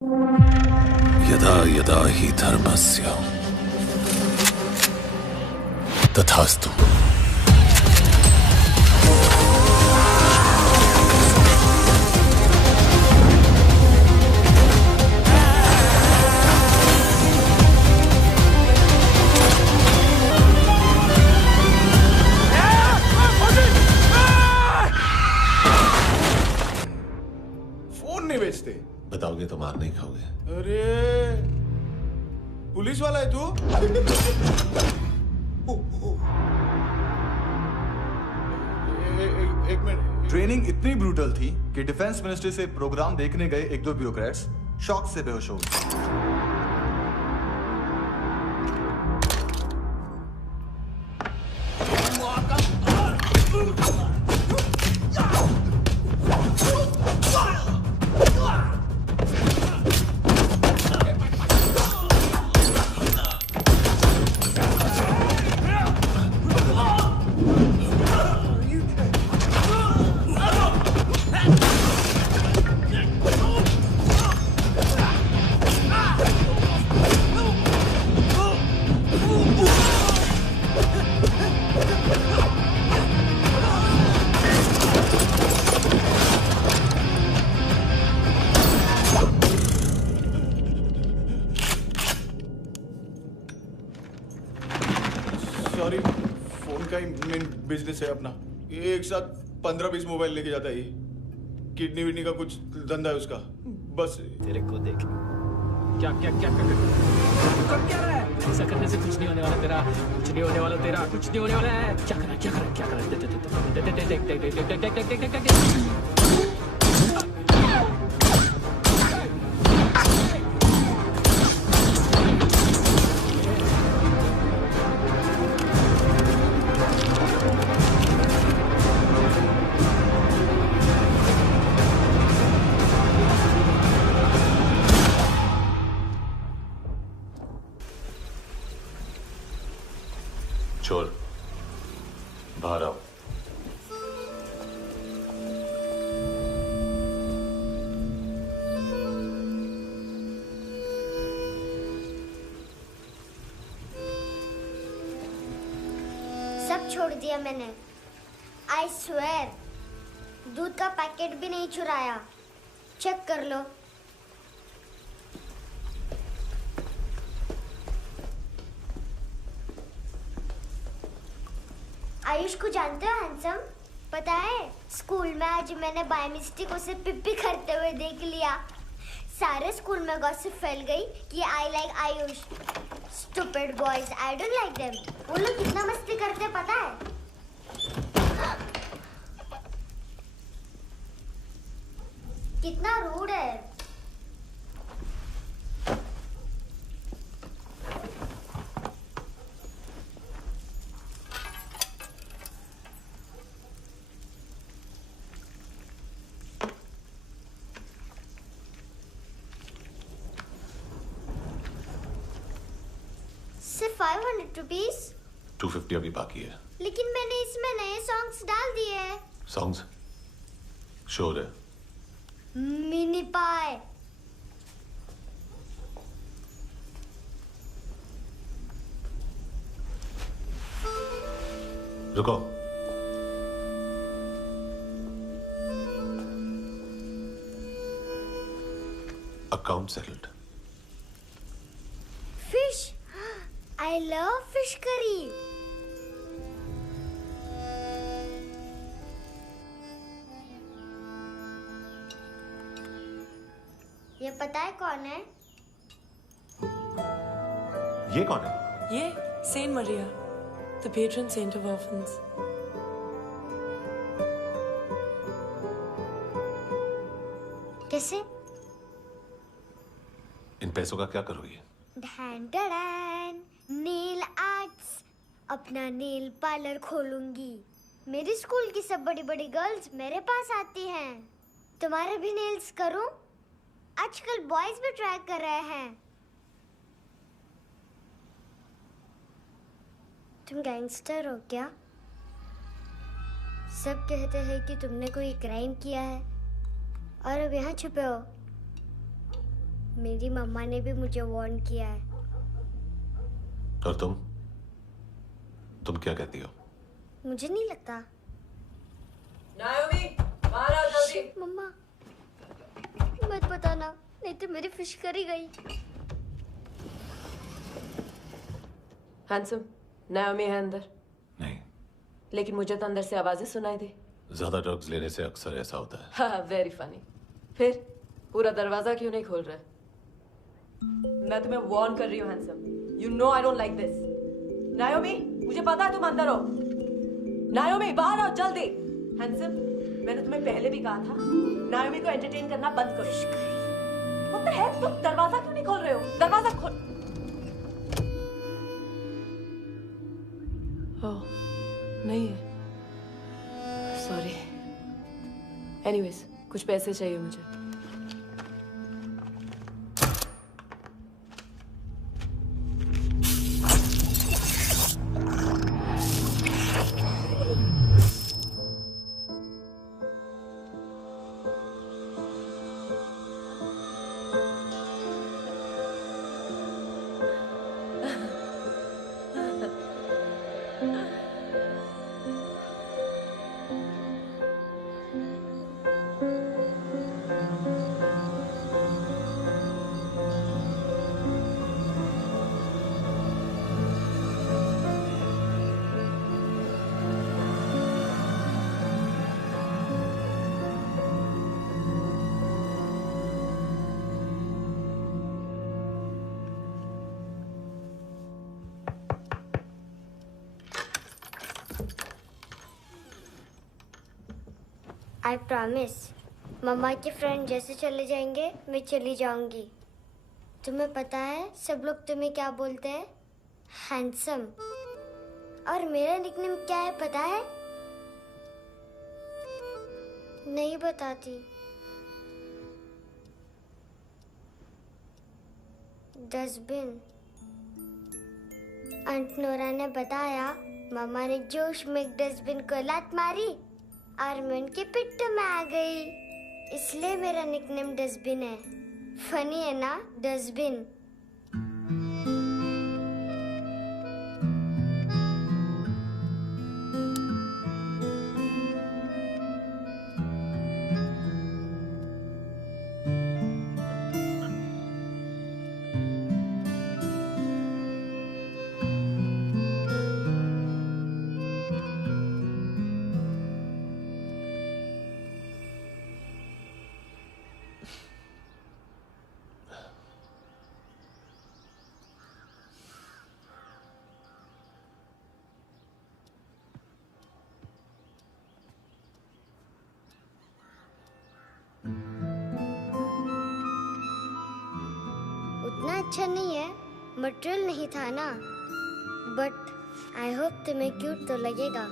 यदा यदा हि धर्मस्य तथास्तु। फोन नहीं बेचते? बताओगे तो मार नहीं खाओगे। अरे पुलिस वाला है तू? एक मिनट। ट्रेनिंग इतनी ब्रूटल थी कि डिफेंस मिनिस्ट्री से प्रोग्राम देखने गए एक दो ब्यूरोक्रेट्स शॉक से बेहोश हो गए। सॉरी, फोन का ही मेन बिजनेस है अपना। एक साथ 15-20 मोबाइल लेके जाता है ये। किडनी विडनी का कुछ धंधा है उसका। बस तेरे को देख क्या क्या क्या कर क्या रहा है? ऐसा करने से कुछ नहीं होने वाला तेरा, कुछ नहीं होने वाला तेरा, कुछ नहीं होने वाला है। क्या करा क्या करा क्या करा? देख देख देख देख देख देख देख देख देख देख देख। चोर बाहर आओ। सब छोड़ दिया मैंने। आई स्वेर, दूध का पैकेट भी नहीं चुराया। चेक कर लो। आयुष को जानते हो हैंडसम? पता है स्कूल में आज मैंने बाय मिस्टेक उसे पिप्पी करते हुए देख लिया। सारे स्कूल में गॉसिप फैल गई कि I like Ayush. Stupid boys, I don't like them. वो लोग कितना मस्ती करते पता है? कितना रूड है। सिर्फ 500 रुपीज? 250 अभी बाकी है। लेकिन मैंने इसमें नए सॉन्ग्स डाल दिए हैं। सॉन्ग्स? शोर है। मिनी पाए। रुको। Account settled. Fish, I love fish curry. ये पता है कौन है? ये कौन है? ये saint Maria, the patron saint of orphans. कैसे? इन पैसों का क्या करोगे? ढैन ढैन, नेल आर्ट्स। अपना नेल पार्लर खोलूंगी। मेरी स्कूल की सब बड़ी बड़ी गर्ल्स मेरे पास आती हैं। तुम्हारे भी नेल्स करूं? आजकल बॉयज भी ट्राई कर रहे हैं। तुम गैंगस्टर हो क्या? सब कहते हैं कि तुमने कोई क्राइम किया है और अब यहाँ छुपे हो। मेरी मम्मा ने भी मुझे वार्न किया है। और तुम क्या कहती हो? मुझे नहीं लगता। नायोमी, बाहर आओ जल्दी। मम्मा मत बताना, नहीं तो मेरी फिश करी गई। हैंडसम, नायोमी है अंदर। नहीं, लेकिन मुझे तो अंदर से आवाजें सुनाई दी। ज्यादा ड्रग्स लेने से अक्सर ऐसा होता है। हाँ, वेरी फनी। फिर पूरा दरवाजा क्यों नहीं खोल रहा? मैं तुम्हें वार्न कर रही हूँ handsome. You know I don't like this. नायोमी, मुझे पता है तुम अंदर हो। नायोमी, बाहर आओ जल्दी। हैंडसम, मैंने तुम्हें पहले भी कहा था नायोमी को एंटरटेन करना बंद करो। What the heck? तुम दरवाजा क्यों नहीं खोल रहे हो? दरवाजा खोल। ओह, नहीं है। सॉरी। एनीवेज, कुछ पैसे चाहिए मुझे। आई प्रॉमिस, मम्मा के फ्रेंड जैसे चले जाएंगे मैं चली जाऊंगी। तुम्हें पता है सब लोग तुम्हें क्या बोलते हैं? हैंडसम। और मेरा निकनेम क्या है पता है? नहीं बताती। डस्टबिन। आंट नोरा ने बताया मम्मा ने जोश में एक डस्टबिन को लात मारी और मैं उनके पिट्ठू में आ गई, इसलिए मेरा निकनेम डस्टबिन है। फनी है ना, डस्टबिन। उतना अच्छा नहीं है, मटेरियल नहीं था ना, बट आई होप तुम्हें क्यूट तो लगेगा।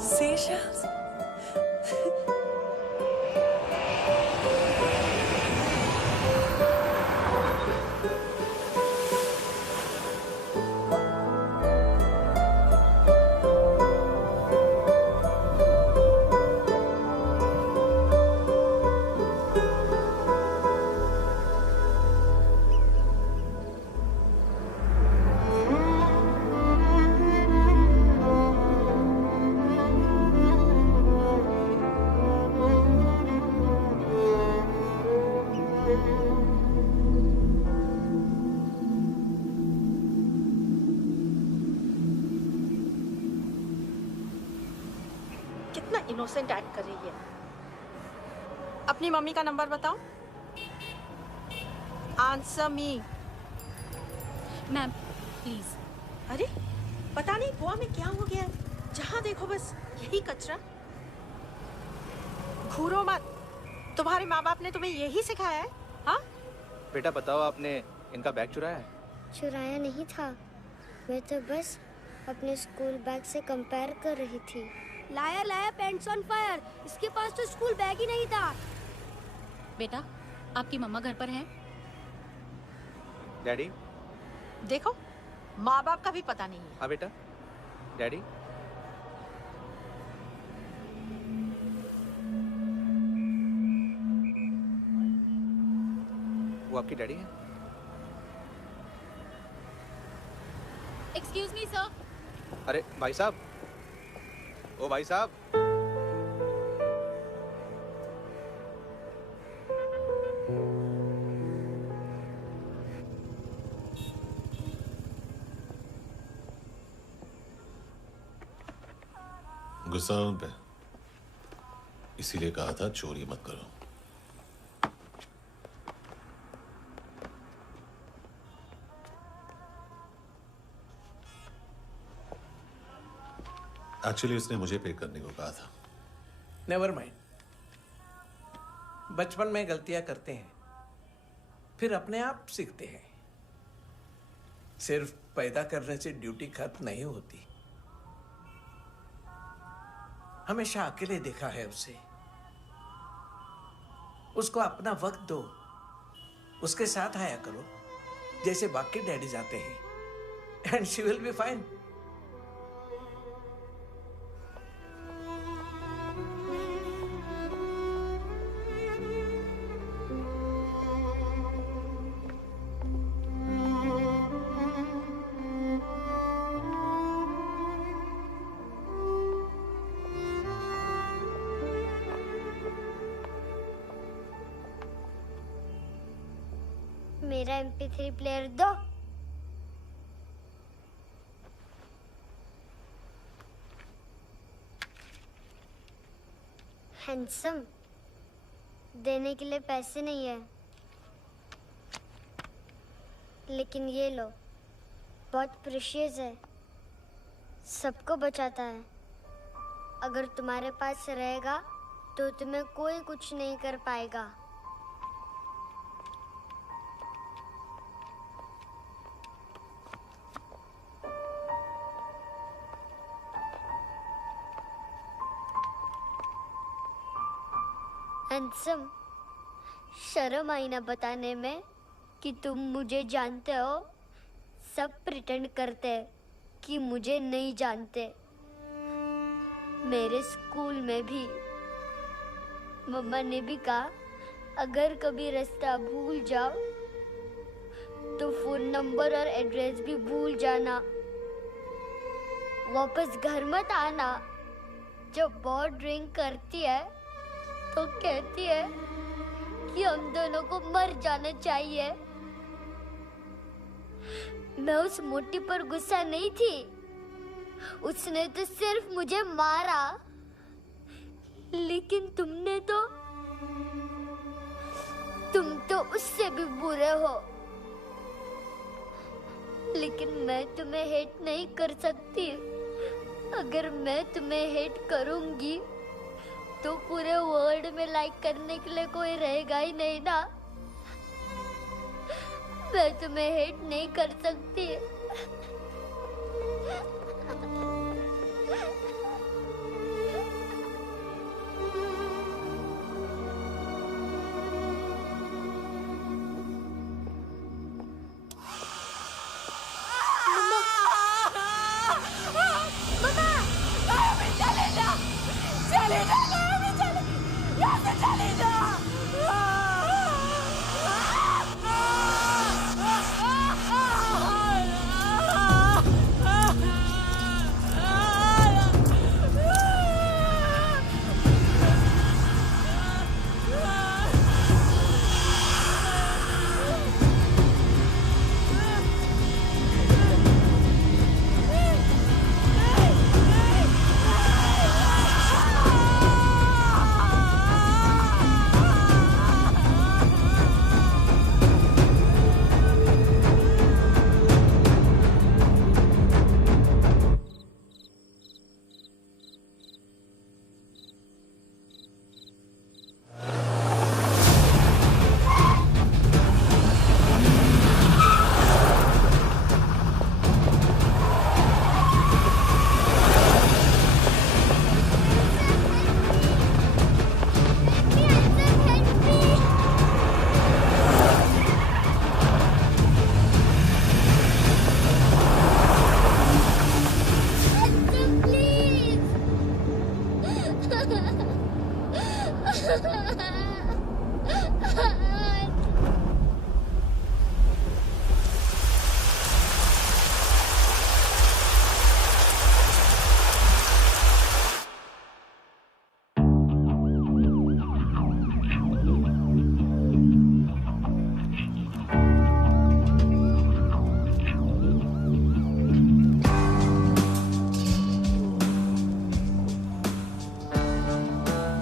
Seashells? कितना इनोसेंट एक्ट कर रही है। अपनी मम्मी का नंबर बताओ। Answer me. Ma'am please. अरे पता नहीं गोवा में क्या हो गया है, जहाँ देखो बस यही कचरा। घूरो मत, तुम्हारे माँ बाप ने तुम्हें यही सिखाया है? हाँ बेटा बताओ, आपने इनका बैग चुराया है? चुराया नहीं था, मैं तो बस अपने स्कूल बैग से कंपेयर कर रही थी। लाया लाया पैंट्स ऑन फायर, इसके पास तो स्कूल बैग ही नहीं था। बेटा आपकी मम्मा घर पर हैं? डैडी? देखो माँ बाप का भी पता नहीं है। हाँ बेटा। डैडी? वो आपकी डैडी है? Excuse me sir. अरे भाई साहब, ओ भाई साहब। गुस्सा उन पे, इसीलिए कहा था चोरी मत करो। एक्चुअली उसने मुझे पे करने को कहा था। नेवर माइंड, बचपन में गलतियां करते हैं, फिर अपने आप सीखते हैं। सिर्फ पैदा करने से ड्यूटी खत्म नहीं होती। हमेशा अकेले देखा है उसे। उसको अपना वक्त दो, उसके साथ आया करो जैसे बाकी डैडीज आते हैं, and she will be fine. मेरा MP3 प्लेयर दो। हैंडसम, देने के लिए पैसे नहीं है, लेकिन ये लो, बहुत प्रेशियस है, सबको बचाता है। अगर तुम्हारे पास रहेगा तो तुम्हें कोई कुछ नहीं कर पाएगा। हैंडसम, शर्म आई ना बताने में कि तुम मुझे जानते हो। सब प्रिटेंड करते हैं कि मुझे नहीं जानते। मेरे स्कूल में भी मम्मा ने भी कहा, अगर कभी रास्ता भूल जाओ तो फोन नंबर और एड्रेस भी भूल जाना। वापस घर मत आना। जब बहुत ड्रिंक करती है तो कहती है कि हम दोनों को मर जाना चाहिए। मैं उस मोटी पर गुस्सा नहीं थी, उसने तो सिर्फ मुझे मारा। लेकिन तुम तो उससे भी बुरे हो। लेकिन मैं तुम्हें हेट नहीं कर सकती। अगर मैं तुम्हें हेट करूंगी तो पूरे वर्ल्ड में लाइक करने के लिए कोई रहेगा ही नहीं ना। मैं तुम्हें हेट नहीं कर सकती।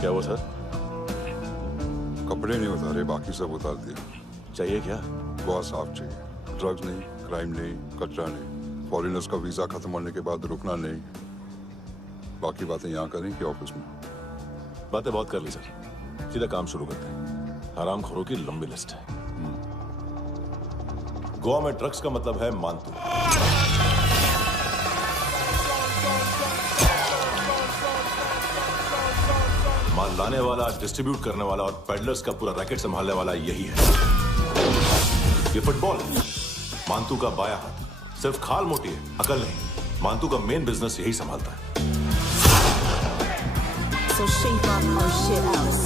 क्या हुआ सर? कपड़े नहीं उतारे, बाकी सब उतार दिए। चाहिए क्या? बहुत साफ चाहिए। ड्रग्स नहीं, क्राइम नहीं, कचरा नहीं। फॉरेनर्स का वीजा खत्म होने के बाद रुकना नहीं। बाकी बातें यहाँ करें कि ऑफिस में? बातें बहुत कर ली सर, सीधा काम शुरू करते हैं। हरामखोरों की लंबी लिस्ट है। गोवा में ड्रग्स का मतलब है मानतू। माल लाने वाला, डिस्ट्रीब्यूट करने वाला और पेडलर्स का पूरा रैकेट संभालने वाला यही है। ये फुटबॉल मानतू का बाया हाथ। सिर्फ खाल मोटी है, अकल नहीं। मानतू का मेन बिजनेस यही संभालता है। So shape up her shit out.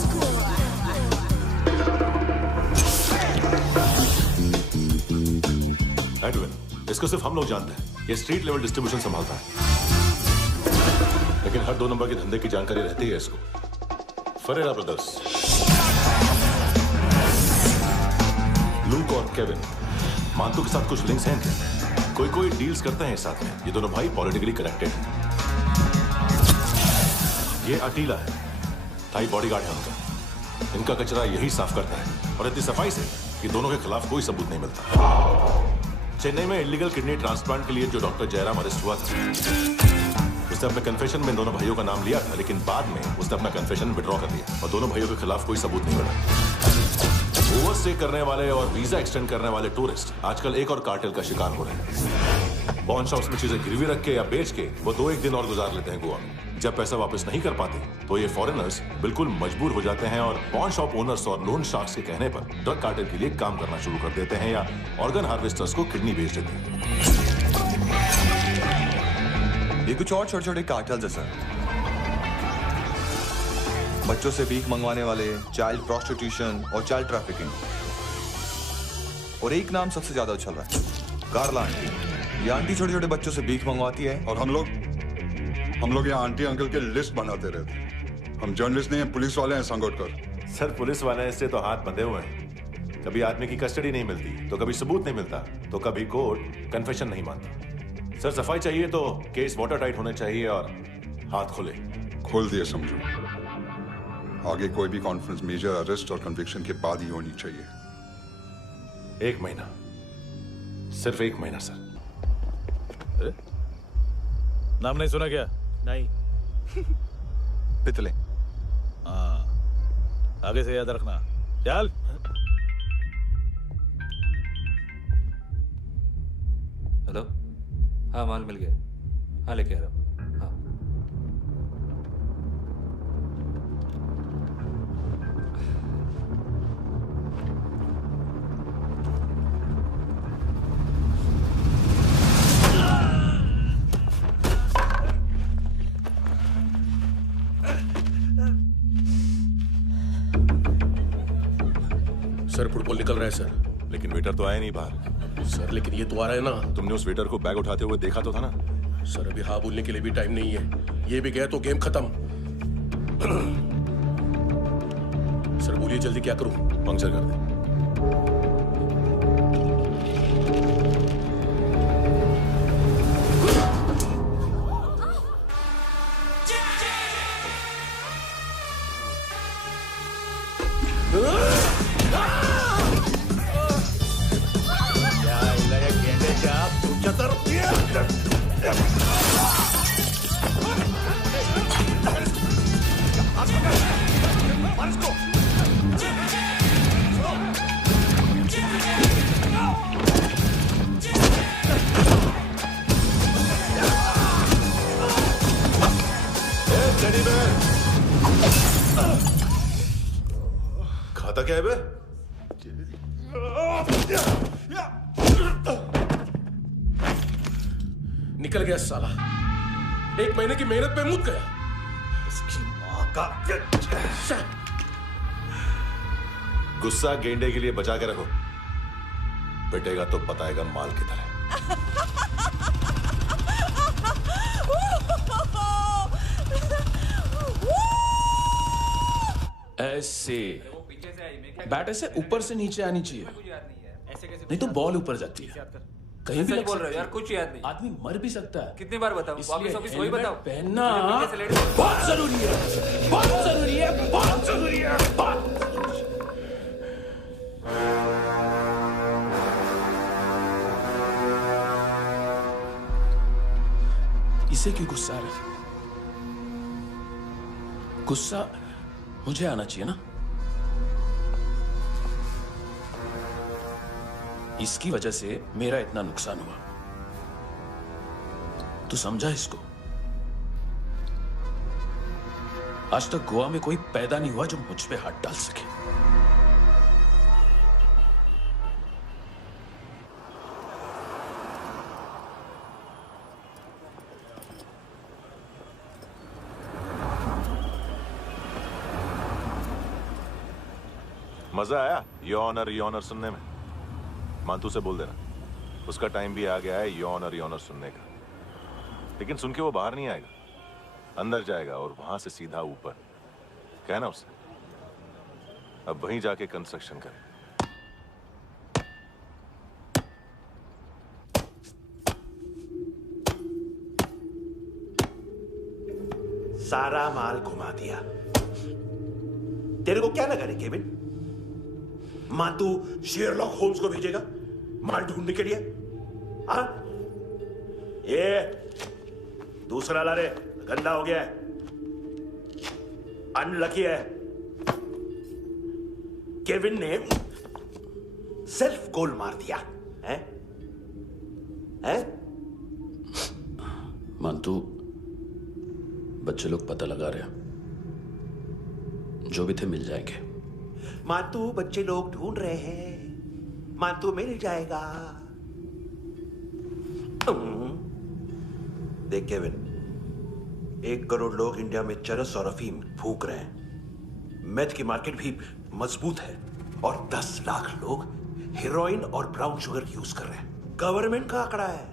Edwin, इसको सिर्फ हम लोग जानते हैं। ये स्ट्रीट लेवल डिस्ट्रीब्यूशन संभालता है, लेकिन हर 2 नंबर के धंधे की जानकारी रहती है इसको। फरेरा ब्रदर्स, लूक और केविन, मानतू के साथ कुछ लिंक्स हैं क्या? कोई डील्स करते हैं साथ में। ये दोनों भाई पॉलिटिकली कनेक्टेड हैं। ये अटीला है, थाई बॉडीगार्ड है उनका। इनका कचरा यही साफ करता है, और इतनी सफाई से कि दोनों के खिलाफ कोई सबूत नहीं मिलता। चेन्नई में इलीगल किडनी ट्रांसप्लांट के लिए जो डॉक्टर जयराम अरेस्ट हुआ था, उसने अपने कन्फेशन में दोनों भाइयों का नाम लिया था, लेकिन बाद में उसने अपना कन्फेशन विड्रॉ कर दिया और दोनों भाइयों के खिलाफ कोई सबूत नहीं मिला। ओवरस्टे करने वाले और वीजा एक्सटेंड करने वाले टूरिस्ट आजकल एक और कार्टेल का शिकार हो रहे हैं। पॉन शॉप्स में चीजें गिरवी रख के या बेच के वो 2-1 दिन और गुजार लेते हैं गोवा में। जब पैसा वापस नहीं कर पाते तो ये फॉरेनर्स बिल्कुल मजबूर हो जाते हैं और पॉन शॉप ओनर्स और लोन शार्क्स के कहने पर ड्रग कार्टेल के लिए काम करना शुरू कर देते हैं या ऑर्गन हार्वेस्टर्स को किडनी बेच देते हैं। ये कुछ और छोटे छोटे कार्टेल्स है सर। बच्चों से भीख मंगवाने वाले, चाइल्ड प्रोस्टिट्यूशन और चाइल्ड ट्रैफिकिंग। और एक नाम सबसे ज्यादा उछल रहा है, कार्ला आंटी। ये आंटी छोटे छोटे बच्चों से भीख मंगवाती है। और हम लोग यहाँ आंटी अंकल के लिस्ट बनाते रहते। हम जर्नलिस्ट नहीं हैं, पुलिस वाले हैं संगोटकर। सर पुलिस वाले इससे तो हाथ बंधे हुए हैं। कभी आदमी की कस्टडी नहीं मिलती, तो कभी सबूत नहीं मिलता, तो कभी कोर्ट कन्फेशन नहीं मानता। सर सफाई चाहिए तो केस वाटर टाइट होने चाहिए और हाथ खुले। खोल दिए समझो। आगे कोई भी कॉन्फ्रेंस मेजर अरेस्ट और कन्विक्शन के बाद ही होनी चाहिए। 1 महीना, सिर्फ 1 महीना सर। नाम नहीं सुना क्या? नहीं। पितले। हाँ, आगे से याद रखना। चल। हेलो, हाँ माल मिल गया। हाँ लेके आ रहा हूँ। हाँ सर फुटबॉल निकल रहा है सर। लेकिन वेटर तो आया नहीं बाहर। सर लेकिन ये तो आ रहा है ना। तुमने उस वेटर को बैग उठाते हुए देखा तो था ना? सर अभी हाँ बोलने के लिए भी टाइम नहीं है। ये भी गया तो गेम खत्म। सर बोलिए जल्दी क्या करूं? पंक्चर कर दे। खाता क्या है बे? निकल गया साला। 1 महीने की मेहनत पे मुक गया। इसकी माँ का। गुस्सा गेंडे के लिए बचा के रखो, पिटेगा तो बताएगा माल किधर है। ऐसे बैट ऐसे ऊपर से नीचे आनी चाहिए, नहीं तो बॉल ऊपर जाती है। कहीं भी बोल रहे हो यार, कुछ याद नहीं। आदमी मर भी सकता है। कितनी बार बताऊं? वापस ऑफिस वही बताओ। पहनना बहुत जरूरी है, बहुत जरूरी है, बहुत जरूरी है, बहुत। इसे क्यों गुस्सा आ रहा है? गुस्सा मुझे आना चाहिए ना। इसकी वजह से मेरा इतना नुकसान हुआ, तू समझा इसको? आज तक गोवा में कोई पैदा नहीं हुआ जो मुझ पे हाथ डाल सके। मजा आया योर ऑनर सुनने में? मांतू से बोल देना, उसका टाइम भी आ गया है योर ऑनर सुनने का। लेकिन सुन के वो बाहर नहीं आएगा, अंदर जाएगा और वहां से सीधा ऊपर। कहना उसे अब वहीं जाके कंस्ट्रक्शन करे। सारा माल घुमा दिया। तेरे को क्या लगा रे केविन? मांतू शेरलॉक होम्स को भेजेगा माल ढूंढने के लिए? हाँ? ये दूसरा ला रे, गंदा हो गया है, अनलकी है। केविन ने सेल्फ गोल मार दिया है? है? मांतू, बच्चे लोग पता लगा रहे हैं, जो भी थे मिल जाएंगे। मांतू बच्चे लोग ढूंढ रहे हैं, मांतू मिल जाएगा। देख केविन, 1 करोड़ लोग इंडिया में चरस और अफीम फूंक रहे हैं। मेथ की मार्केट भी मजबूत है और 10 लाख लोग हेरोइन और ब्राउन शुगर यूज कर रहे हैं। गवर्नमेंट का आंकड़ा है,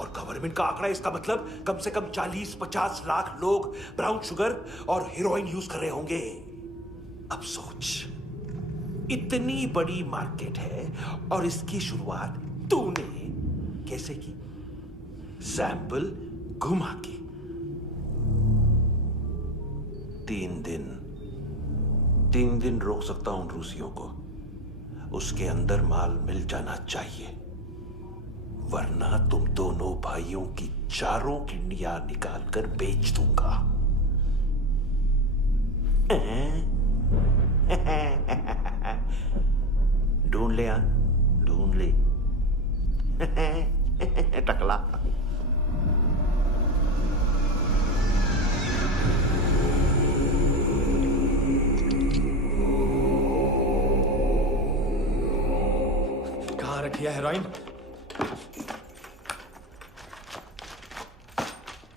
और गवर्नमेंट का आंकड़ा इसका मतलब कम से कम 40-50 लाख लोग ब्राउन शुगर और हेरोइन यूज कर रहे होंगे। अब सोच, इतनी बड़ी मार्केट है और इसकी शुरुआत तूने कैसे की? सैंपल घुमा के। 3 दिन रोक सकता हूं रूसियों को, उसके अंदर माल मिल जाना चाहिए, वरना तुम दोनों भाइयों की 4 किडनियां निकाल कर बेच दूंगा। ढूंढ ले यार, ढूंढ ले। टकला। कहाँ रखी है हेरोइन?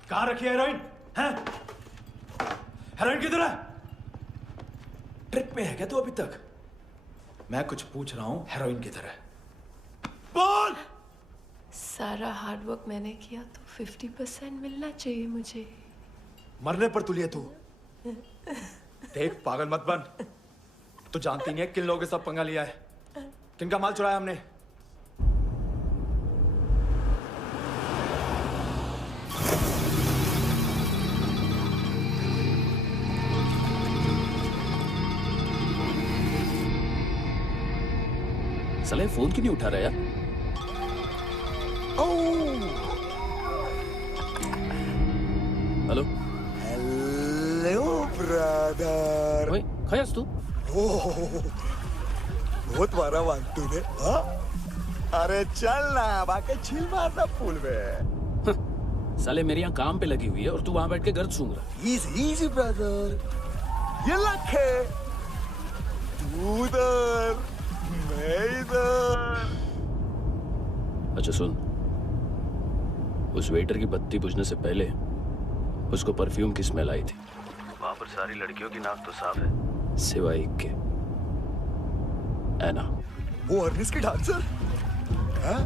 कहाँ रखी है हेरोइन? हैं? हेरोइन किधर है? ट्रिप में है क्या तू अभी तक? मैं कुछ पूछ रहा हूं, हेरोइन किधर है? बोल! सारा हार्डवर्क मैंने किया तो 50% मिलना चाहिए मुझे। मरने पर तुलिए तू। देख, पागल मत बन। तू जानती नहीं है किन लोगों के साथ पंगा लिया है, किनका माल चुराया हमने। साले फोन क्यों नहीं उठा रहा यार? Hello hello brother. ओए, खयास तू? बहुत मारा वांटू ने। हाँ? अरे चल ना, बाकी चिल मारना पूल में। साले मेरी यहाँ काम पे लगी हुई है और तू वहां बैठ के गर्द सूंघ रहा। इजी ब्रदर, ये लक है। तू उधर, मैं इधर। अच्छा सुन, उस वेटर की बत्ती बुझने से पहले उसको परफ्यूम की स्मेल आई थी। वहां पर सारी लड़कियों की नाक तो साफ है, सिवाय एक के। एना। वो अर्निस्ट की डांसर? हाँ?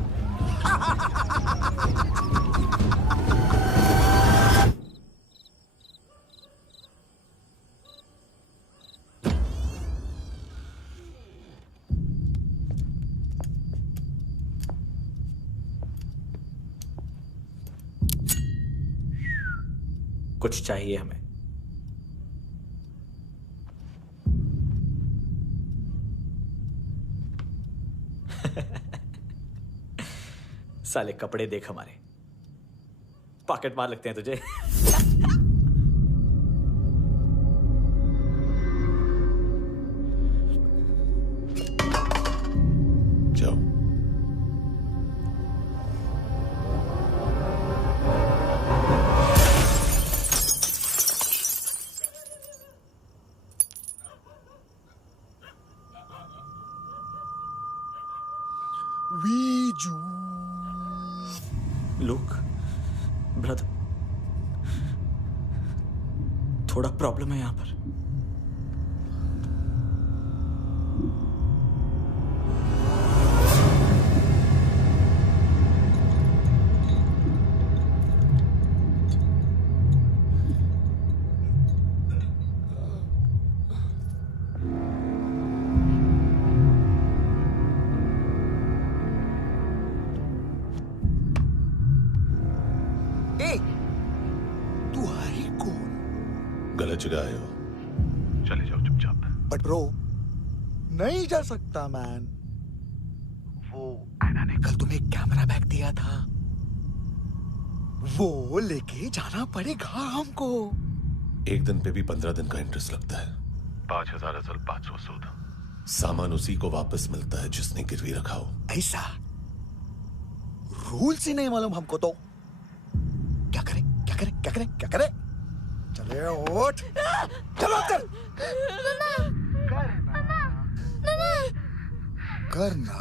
कुछ चाहिए हमें। साले कपड़े देख हमारे, पॉकेट मार लगते हैं तुझे। जाओ। लुक ब्रदर, थोड़ा प्रॉब्लम है यहां पर। गलत जगह आए हो, चले जाओ चुपचाप। बट ब्रो, नहीं जा सकता मैन। वो एना ने कल तुम्हें एक कैमरा बैग दिया था, वो लेके जाना पड़ेगा हमको। एक दिन पे भी 15 दिन का इंटरेस्ट लगता है। 5,000 असल 500 सूद। सामान उसी को वापस मिलता है जिसने गिरवी रखा हो। ऐसा रूल्स ही नहीं मालूम हमको तो। क्या करें क्या करें क्या करें क्या करें? चले उठ, चलो चल। करना।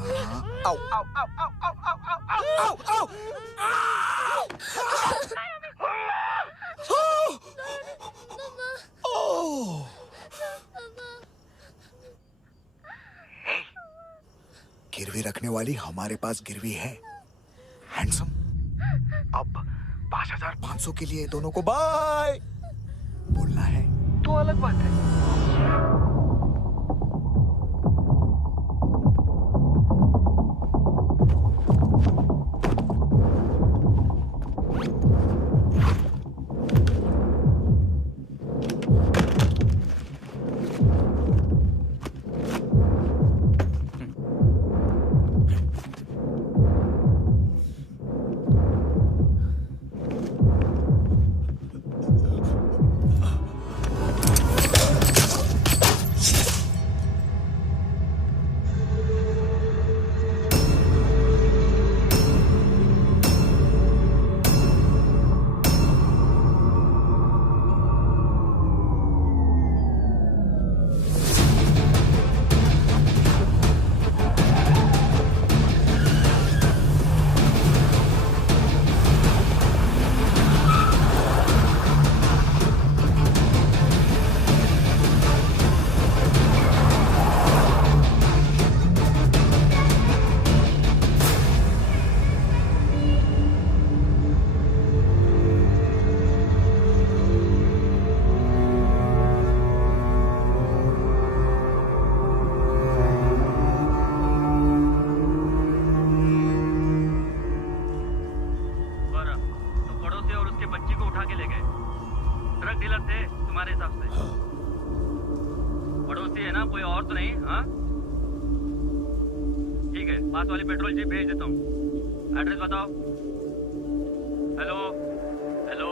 आओ आओ आओ आओ आओ आओ आओ आओ आओ। गिरवी रखने वाली हमारे पास गिरवी है। हैंडसम, अब 5,500 के लिए दोनों को बाय बोलना है तो अलग बात है। पास वाली पेट्रोल जीप भेज देता हूँ। एड्रेस बताओ। हेलो हेलो,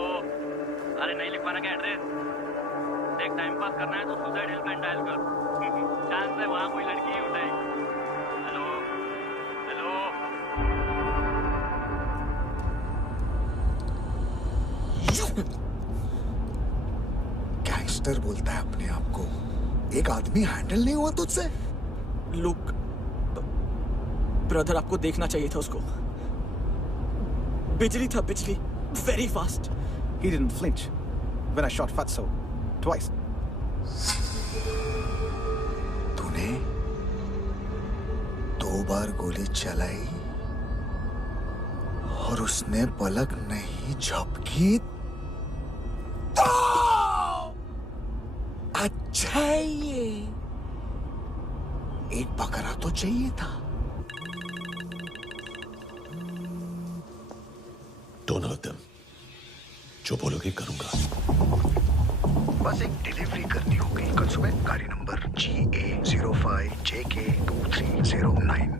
अरे नहीं लिख पाना क्या एड्रेस? देख, टाइम पास करना है तो सुसाइड हेल्पलाइन डायल कर। चांस है वहाँ कोई लड़की ही उठाएगी। Hello hello. गैंगस्टर बोलता है अपने आप को। एक आदमी हैंडल नहीं हुआ तुझसे? लुक ब्रदर, आपको देखना चाहिए था उसको। बिजली था, बिजली, very fast. He didn't flinch when I shot Fatso twice. तूने बार गोली चलाई और उसने पलक नहीं झपकी तो अच्छा ये एक बकरा तो चाहिए था। दोनों एकदम जो बोलोगे करूंगा। बस एक डिलीवरी करनी होगी कल सुबह। गाड़ी नंबर GA05JK2309।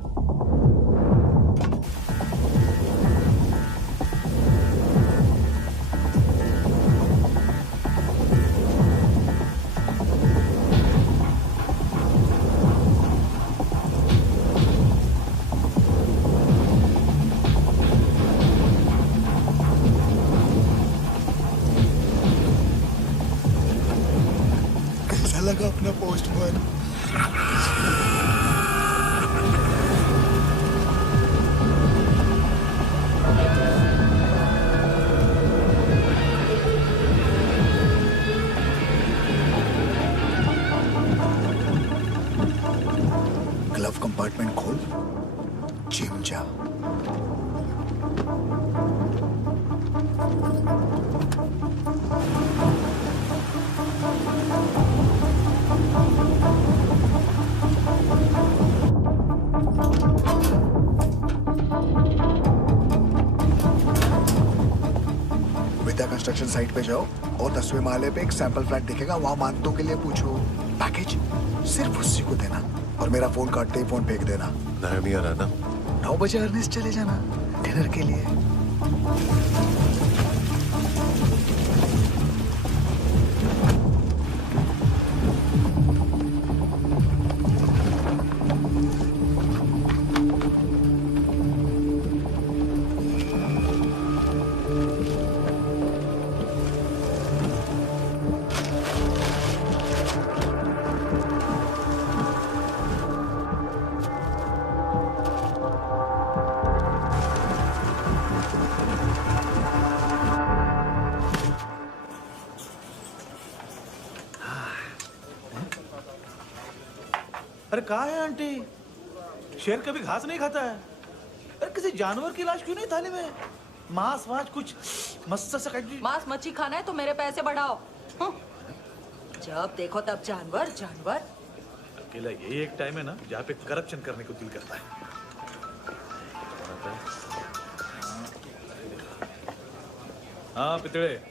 लगा अपना पोस्टमैन। ग्लव कंपार्टमेंट खोल, जिम जा। विद्या कंस्ट्रक्शन साइट पे जाओ और 10वें माले पे एक सैंपल फ्लैट दिखेगा, वहां मानतों के लिए पूछो। पैकेज सिर्फ उसी को देना और मेरा फोन काटते ही फोन फेंक देना। नायोमी आ रहा ना? 9 बजे अर्नेस्ट चले जाना डिनर के लिए। अरे कहाँ है आंटी? शेर कभी घास नहीं खाता है। अरे किसी जानवर की लाश क्यों नहीं थाली में? मांस वास कुछ मस्त सा मांस मच्छी खाना है तो मेरे पैसे बढ़ाओ। जब देखो तब जानवर जानवर। अकेला यही एक टाइम है ना जहाँ पे करप्शन करने को दिल करता है। हाँ पितड़े।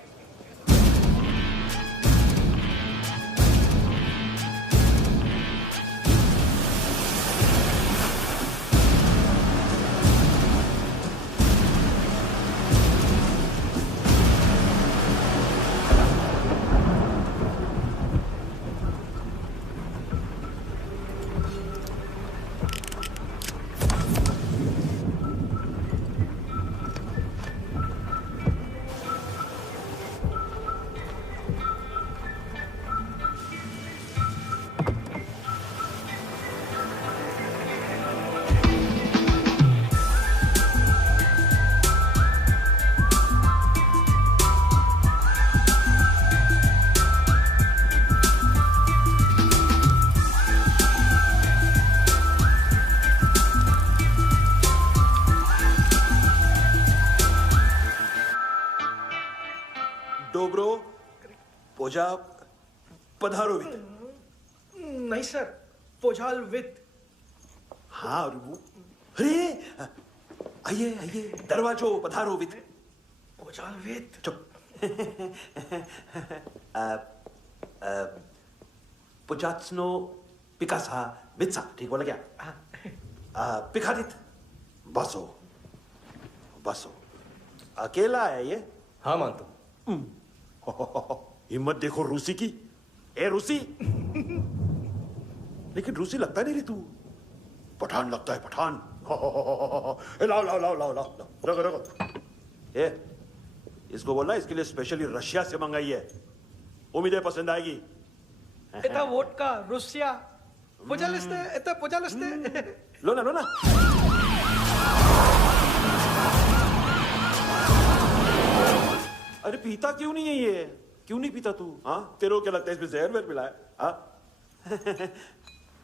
पोजा पधारो वित। नहीं सर, पोजाल वित। हाँ अरे आइए आइए, दरवाजो पधारो वित। पोजाल वित। चुप। पुजात्सनो पिकासा वित्सा, ठीक बोला क्या? पिकादित बसो बसो। अकेला है ये? हाँ मानता हूं। हिम्मत देखो रूसी की। ए रूसी। लेकिन रूसी लगता नहीं रे तू, पठान लगता है, पठान। लाओ लाओ लाओ लाओ लाओ, रखो रखो। ए इसको बोलना इसके लिए स्पेशली रशिया से मंगाई है, उम्मीद है पसंद आएगी। इतना वोडका रूसिया पोजालिस्ते, इतना पोजालिस्ते। लो ना लो ना। अरे पीता क्यों नहीं है ये? क्यों नहीं पीता तू? हाँ तेरे को क्या लगता है इसमें जहर वहर मिला है? हाँ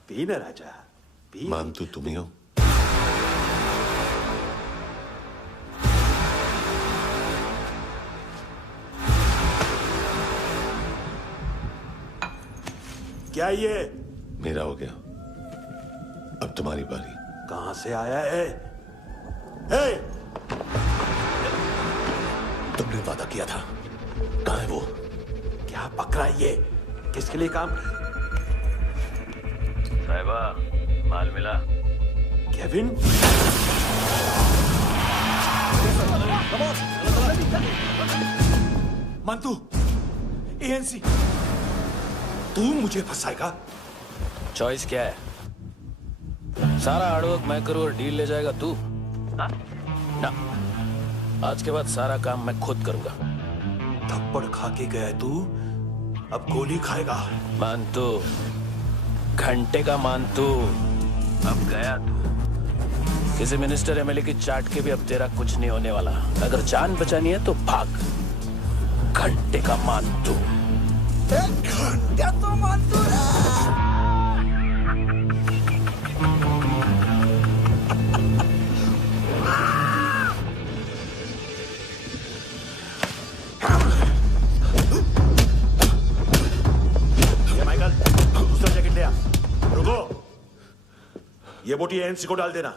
पी ना राजा पी। मान तू तुम ही हो। क्या ये? मेरा हो गया, अब तुम्हारी बारी। कहां से आया है? हे! तुमने वादा किया था, कहां है वो? क्या पकड़ा ये? किसके लिए काम? साहिबा, माल मिला? केविन? मंतू, एएनसी। तू मुझे फंसाएगा? चॉइस क्या है? सारा हार्डवर्क मैं करूं और डील ले जाएगा तू? ना, आज के बाद सारा काम मैं खुद करूंगा। थप्पड़ खा के गया तू, अब गोली खाएगा। मानतू, घंटे का मानतू, अब गया तू। किसी मिनिस्टर एमएलए की चाट के भी अब तेरा कुछ नहीं होने वाला। अगर जान बचानी है तो भाग। घंटे का मानतू। घंटे तो मानतू माइकल, दूसरा जैकेट ले आ। रुको, ये बोटी एएनसी को डाल देना।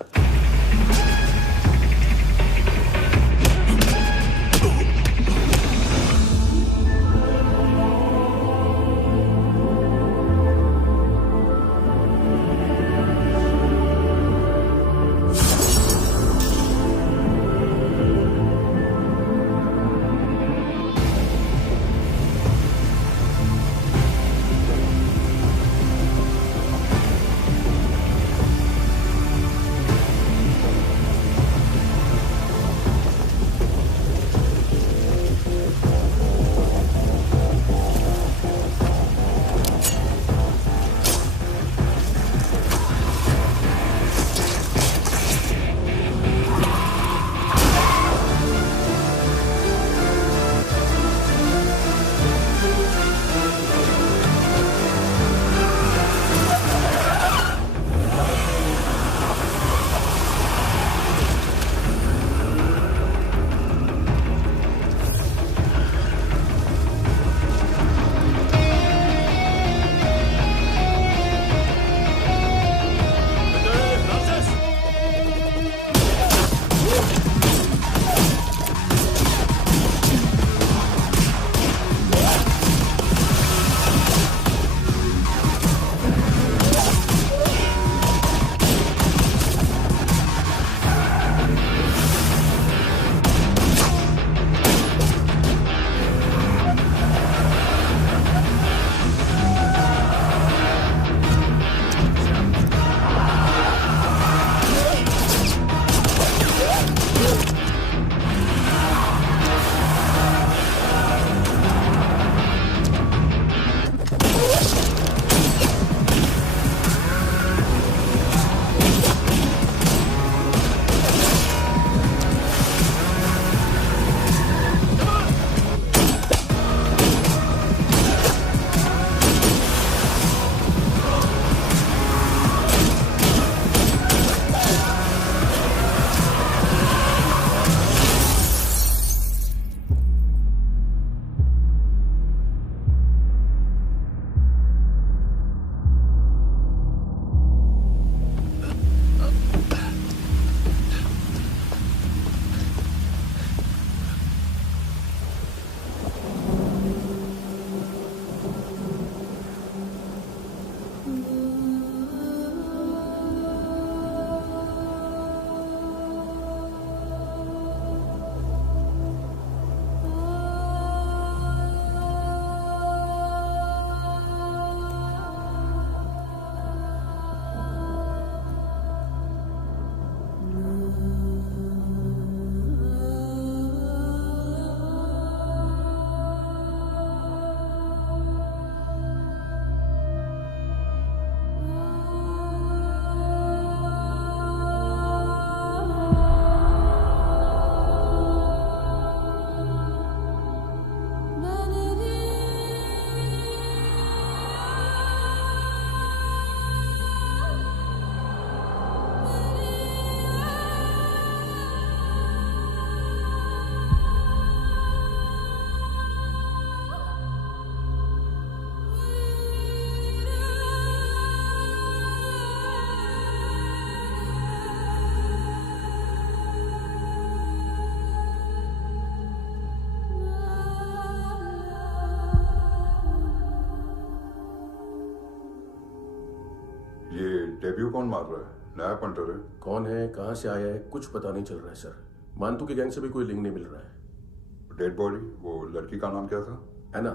डेब्यू कौन मार रहा है? नया पंटर है। कौन है, कहाँ से आया है, कुछ पता नहीं चल रहा है सर। मानतू के गैंग से भी कोई लिंक नहीं मिल रहा है। डेड बॉडी, वो लड़की का नाम क्या था? एना।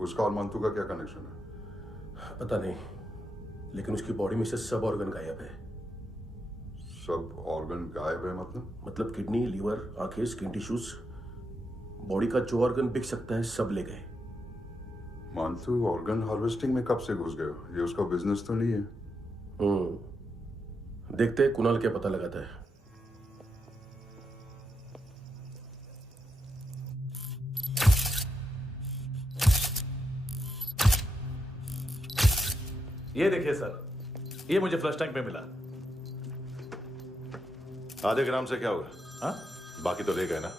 उसका और मानतू का क्या कनेक्शन है? पता नहीं, लेकिन उसकी बॉडी में से सब ऑर्गन गायब है। सब ऑर्गन गायब है मतलब किडनी, लीवर, आंखें, स्किन टिश्यूज, बॉडी का जो ऑर्गन बिक सकता है सब ले गए। मानतू ऑर्गन हार्वेस्टिंग में कब से घुस गए? ये उसका बिजनेस तो नहीं है? देखते हैं कुणाल क्या पता लगाता है। ये देखिए सर, ये मुझे फ्लश टैंक में मिला। आधे ग्राम से क्या होगा? हाँ? बाकी तो ले गए ना?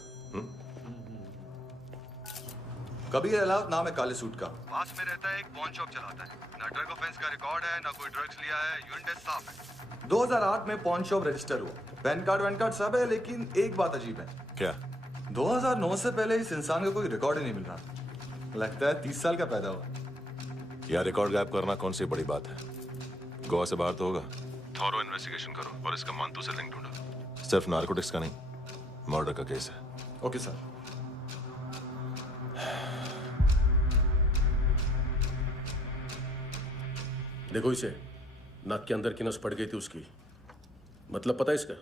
कबीर अलाउद्दीन नाम है काले सूट का। पास में रहता है, एक पॉन शॉप चलाता है। ना ड्रग ऑफेंस का रिकॉर्ड है, ना कोई ड्रग्स लिया है, यूरिन टेस्ट साफ है। 2008 में पॉन शॉप रजिस्टर हुआ, पैन कार्ड सब है, लेकिन एक बात अजीब है। क्या? 2009 से पहले इस इंसान का कोई रिकॉर्ड ही नहीं मिल रहा। लगता है 30 साल का पैदा हुआ। यार रिकॉर्ड गायब करना कौन सी बड़ी बात है? गोवा से बाहर तो होगा। थॉरो इन्वेस्टिगेशन करो और इसका मानतू से लिंक ढूंढो। सिर्फ नारकोटिक्स का नहीं, मर्डर का केस है। Okay sir. देखो इसे, नाक के अंदर की नस पड़ गई थी उसकी। मतलब पता है इसका?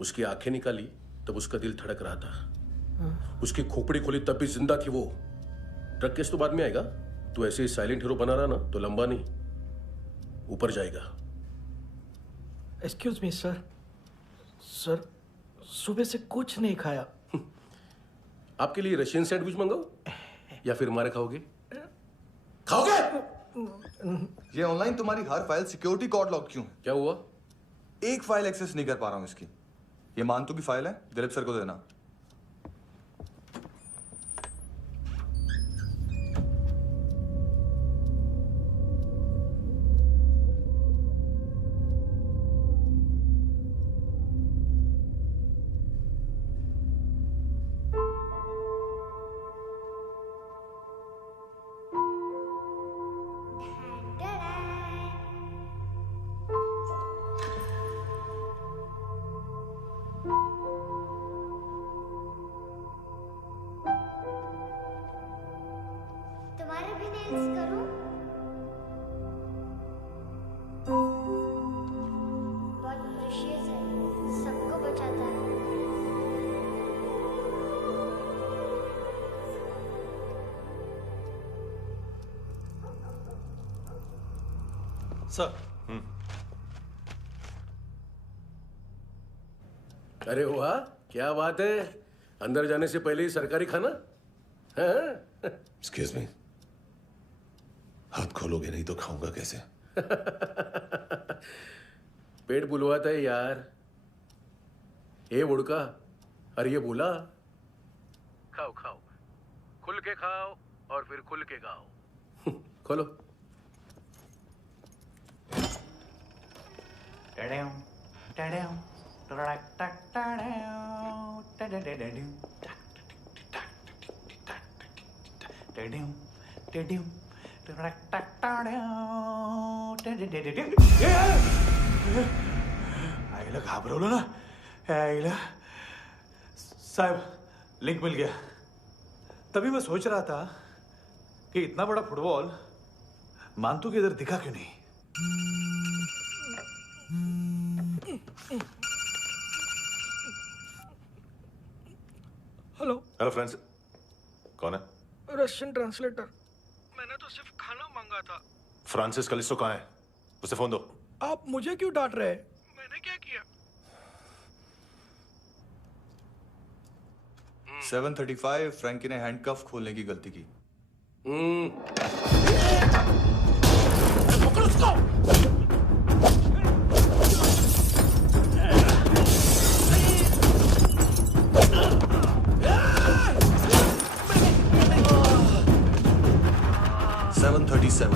उसकी आंखें निकाली तब उसका दिल धड़क रहा था। उसकी खोपड़ी खोली तब भी जिंदा थी वो। ड्रग केस तो बाद में आएगा। तो ऐसे ही साइलेंट हीरो बना रहा ना तो लंबा नहीं, ऊपर जाएगा। Excuse me sir. सर, सुबह से कुछ नहीं खाया। आपके लिए रशियन सैंडविच मंगाओ या फिर हमारे खाओगे? खाओगे? ये ऑनलाइन तुम्हारी हर फाइल सिक्योरिटी कोड लॉक क्यों? क्या हुआ? एक फाइल एक्सेस नहीं कर पा रहा हूं इसकी। ये मानतू की फाइल है, दिलीप सर को देना। तुम्हारे भी नेल्स करूं? बहुत प्रेशियस है, सबको बचाता है। सर। अरे वाह, क्या बात है। अंदर जाने से पहले ही सरकारी खाना। एक्सक्यूज मी, हाथ खोलोगे नहीं तो खाऊंगा कैसे? पेट बुलवाता है यार। ए बुड़का, अरे ये बोला। खाओ खाओ, खुल के खाओ और फिर खुल के खाओ। खोलो। आईला घाबरवलं ना। आईला साहब, लिंक मिल गया। तभी मैं सोच रहा था कि इतना बड़ा फुटबॉल मानतू के इधर दिखा क्यों नहीं। हेलो। हेलो फ्रेंड्स, कौन है? Russian translator. मैंने तो सिर्फ खाना मांगा था। फ्रांसिस कलिस्टो कहाँ है? उसे फोन दो। आप मुझे क्यों डांट रहे हैं? मैंने क्या किया? 735 फ्रैंकी ने हैंडकफ खोलने की गलती की। पकड़ो उसको। 737।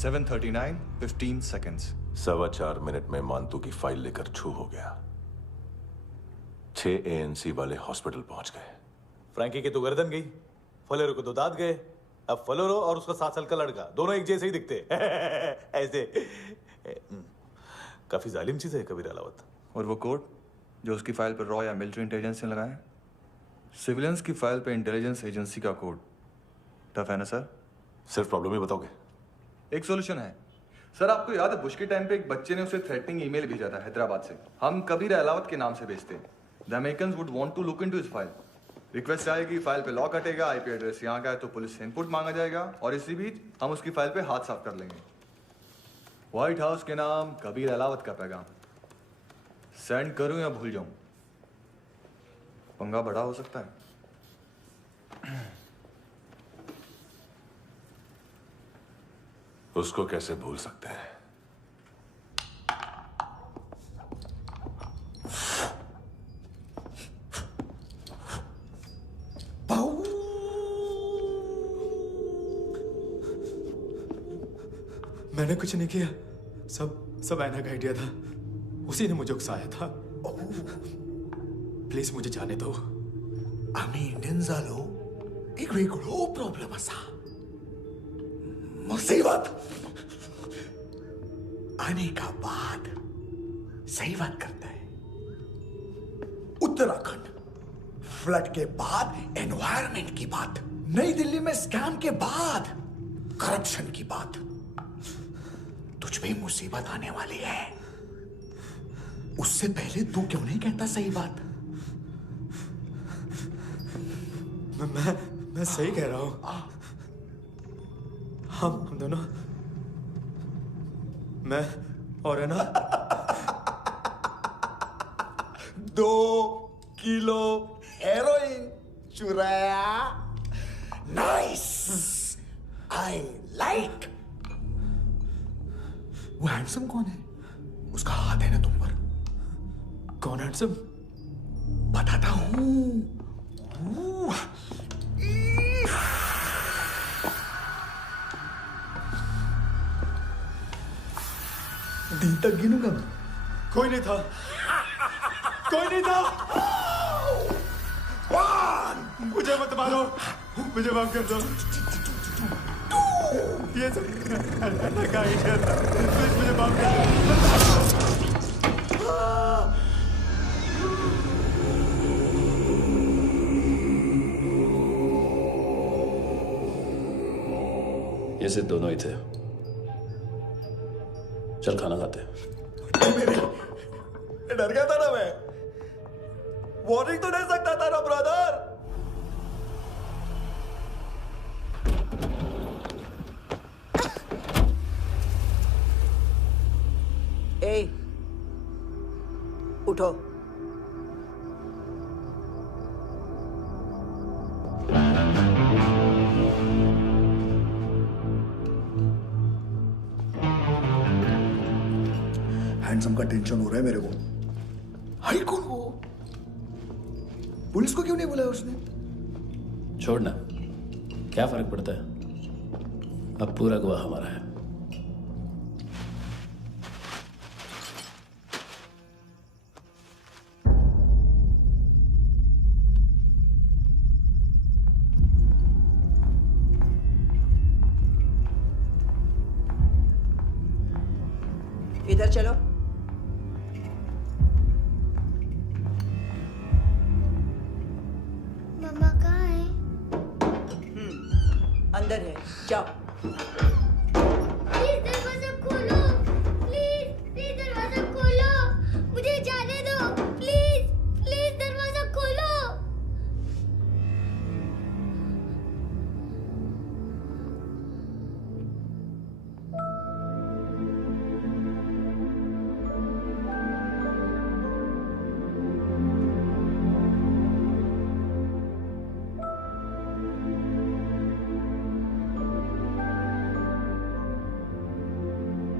7:39, 15 seconds. 4.25 मिनट में मानतू की फाइल लेकर छू हो गया। 6 ANC वाले हॉस्पिटल पहुंच गए। फ्रैंकी की तो गर्दन गई, फलेरो को तो दांत गए। अब फलेरो और उसका 7 साल का लड़का दोनों एक जैसे ही दिखते ऐसे। काफी जालिम चीज है कबीर अलावत। और वो कोड जो उसकी फाइल पर रॉ या मिलिट्री इंटेलिजेंस ने लगाया, सिविलियंस की फाइल पे इंटेलिजेंस एजेंसी का कोड। टफ है ना सर? सिर्फ प्रॉब्लम ही बताओगे? एक सॉल्यूशन है सर। आपको याद है बुश के टाइम पे एक बच्चे ने उसे थ्रेटनिंग ईमेल भेजा था हैदराबाद से। हम कबीर अलावत के नाम से भेजते हैं। The Americans would want to look into his file. Request आएगी, फाइल पे लॉक हटेगा, आईपी एड्रेस यहाँ का है तो पुलिस से इनपुट मांगा जाएगा और इसी बीच हम उसकी फाइल पे हाथ साफ कर लेंगे। व्हाइट हाउस के नाम कबीर अलावत का पैगाम। सेंड करूं या भूल जाऊं? पंगा बड़ा हो सकता है। उसको कैसे भूल सकते हैं? मैंने कुछ नहीं किया, सब ऐना का आइडिया था। उसी ने मुझे उकसाया था। प्लीज मुझे जाने दो। आम्ही इंडियन झालो एक वेगळो प्रॉब्लेम असा, मुसीबत आने का बाद सही बात करता है। उत्तराखंड फ्लड के बाद एनवायरनमेंट की बात, नई दिल्ली में स्कैम के बाद करप्शन की बात। तुझ पे मुसीबत आने वाली है, उससे पहले तू क्यों नहीं कहता सही बात? मैं सही कह रहा हूं। हम दोनों, मैं और है ना 2 किलो हेरोइन चुराया। Nice, I like. वो हैंडसम कौन है? उसका हाथ है ना तुम पर? कौन हैंडसम? बताता हूं। दिन तक गिनूंगा मैं। कोई नहीं था, कोई नहीं था। मुझे मत मारो, मुझे माफ कर दो। ये सब का आइडिया था, प्लीज मुझे माफ कर दो। ये सिर्फ दोनों ही थे। चल खाना खाते। डर गया था ना मैं। वार्निंग तो दे सकता था ना ब्रदर। ए, उठो। हैंडसम का टेंशन हो रहा है मेरे को। हाई कौन वो? पुलिस को क्यों नहीं बुलाया उसने? छोड़ना, क्या फर्क पड़ता है? अब पूरा गवाह हमारा है। इधर चलो। मम्मा कहाँ है? अंदर है, जाओ। प्लीज दरवाजा खोलो, प्लीज दरवाजा खोलो, मुझे जाने दो, प्लीज दरवाजा खोलो।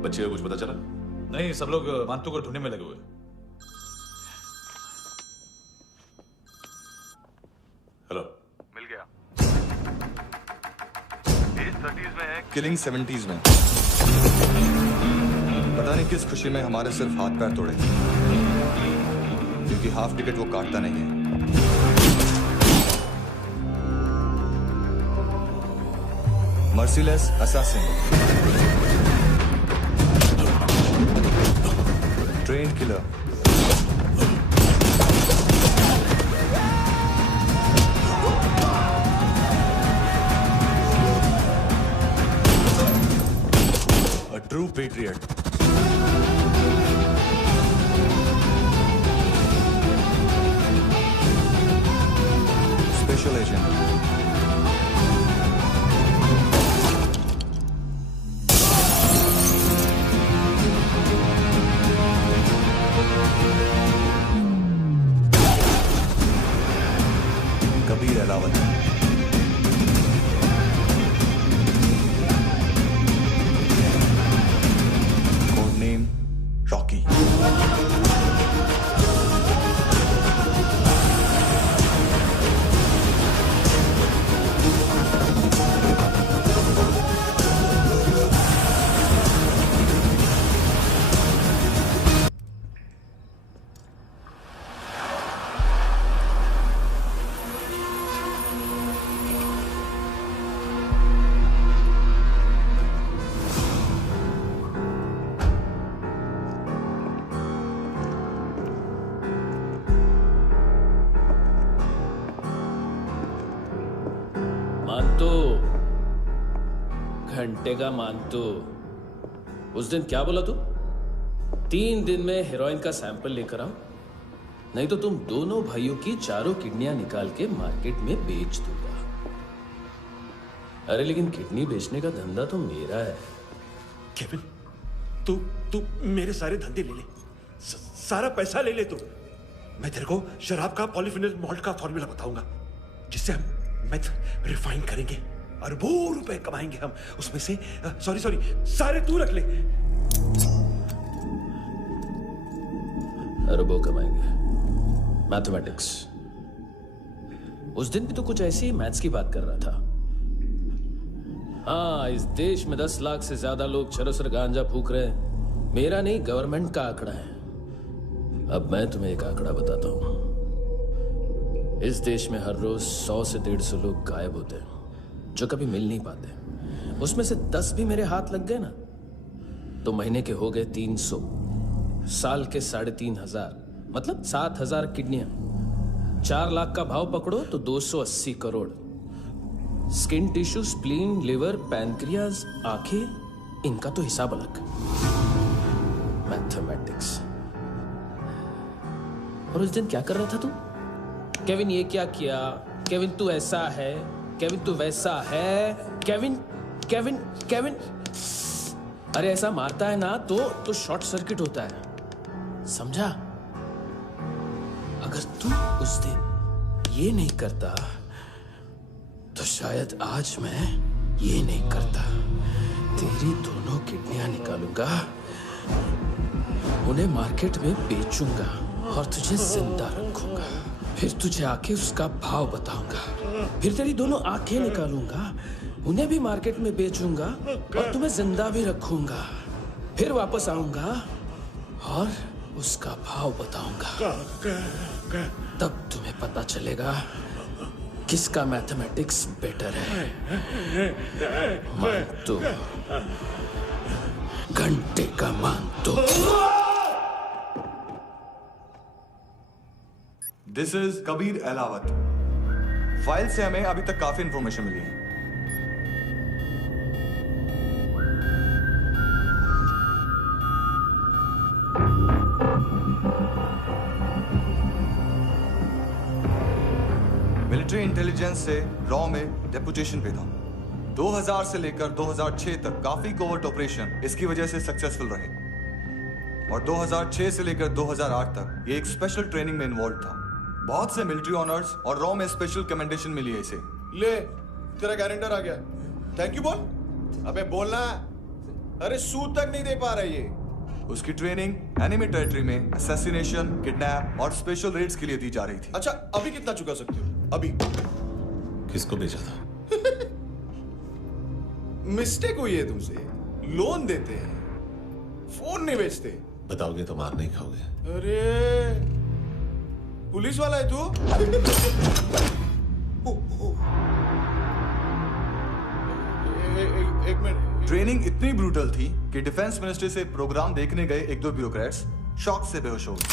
बच्चे को कुछ पता चला? नहीं, सब लोग मानतू को ढूंढने में लगे हुए। हेलो, मिल गया। एज 30s में है, किलिंग 70s में। पता नहीं किस खुशी में हमारे सिर्फ हाथ पैर तोड़े, क्योंकि हाफ टिकट वो काटता नहीं है। Merciless assassin, train killer, a true patriot. Special agent. Kabir Ahlawat. Code name Rocky. घंटे का मानतो। उस दिन क्या बोला तू? 3 दिन में हेरोइन का सैंपल लेकर आओ, नहीं तो तुम दोनों भाइयों की चारों किडनियां निकाल के मार्केट में बेच दूंगा। अरे लेकिन किडनी बेचने का धंधा तो मेरा है। केविन, तू मेरे सारे धंधे ले ले, सारा पैसा ले ले तू। मैं तेरे को शराब का पॉलीफिनल मॉल्ट का फॉर्मूला बताऊंगा, जिससे हम मेथ रिफाइन करेंगे, अरबों रुपए कमाएंगे हम उसमें से। सॉरी सारे तू रख ले। अरबों कमाएंगे, मैथमेटिक्स। उस दिन भी तो कुछ ऐसी ही मैथ्स की बात कर रहा था। हाँ, इस देश में 10 लाख से ज्यादा लोग चरस और गांजा फूक रहे हैं। मेरा नहीं, गवर्नमेंट का आंकड़ा है। अब मैं तुम्हें एक आंकड़ा बताता हूं। इस देश में हर रोज 100 से 150 लोग गायब होते हैं, जो कभी मिल नहीं पाते। उसमें से 10 भी मेरे हाथ लग गए ना, तो महीने के हो गए 300, साल के 3,500, मतलब 7,000 किडनियां। 4 लाख का भाव पकड़ो तो 280 crore. Skin tissue, spleen, liver, pancreas, आंखें, इनका तो हिसाब अलग। मैथमेटिक्स। और उस दिन क्या कर रहा था तू? केविन ये क्या किया, केविन तू ऐसा है, केविन तू वैसा है, केविन केविन केविन। अरे ऐसा मारता है ना तो शॉर्ट सर्किट होता है, समझा? अगर तू उस दिन ये नहीं करता तो शायद आज मैं ये नहीं करता। तेरी दोनों किडनियां निकालूंगा, उन्हें मार्केट में बेचूंगा और तुझे जिंदा रखूंगा। फिर तुझे आके उसका भाव बताऊंगा। फिर तेरी दोनों आंखें निकालूंगा, उन्हें भी मार्केट में बेचूंगा और तुम्हें जिंदा भी रखूंगा। फिर वापस आऊंगा और उसका भाव बताऊंगा। तब तुम्हें पता चलेगा किसका मैथमेटिक्स बेटर है। मानतो, घंटे का मानतो। This is Kabir Ahlawat. File से हमें अभी तक काफी इंफॉर्मेशन मिली है। मिलिट्री इंटेलिजेंस से रॉ में डेपुटेशन पे था। 2000 से लेकर 2006 तक काफी कोवर्ट ऑपरेशन इसकी वजह से सक्सेसफुल रहे, और 2006 से लेकर 2008 तक ये एक स्पेशल ट्रेनिंग में इन्वॉल्व था। बहुत से मिलिट्री ऑनर्स और रॉ में स्पेशल कमेंडेशन मिली है इसे। ले, तेरा गारंटर आ गया। थैंक यू बोल। अबे बोलना। अरे सूद तक नहीं दे पा रहा ये। उसकी ट्रेनिंग एनिमी टेरिटरी में असैसिनेशन, किडनैप और स्पेशल रेड्स के लिए दी जा रही थी। अच्छा, अभी कितना चुका सकते हो? अभी किसको भेजा था? मिस्टेक हुई है तुमसे। लोन देते हैं, फोन नहीं बेचते। बताओगे तो मार नहीं खाओगे। अरे पुलिस वाला है तू? एक मिनट। ट्रेनिंग इतनी ब्रूटल थी कि डिफेंस मिनिस्ट्री से प्रोग्राम देखने गए एक दो ब्यूरोक्रेट्स शॉक से बेहोश हो गए।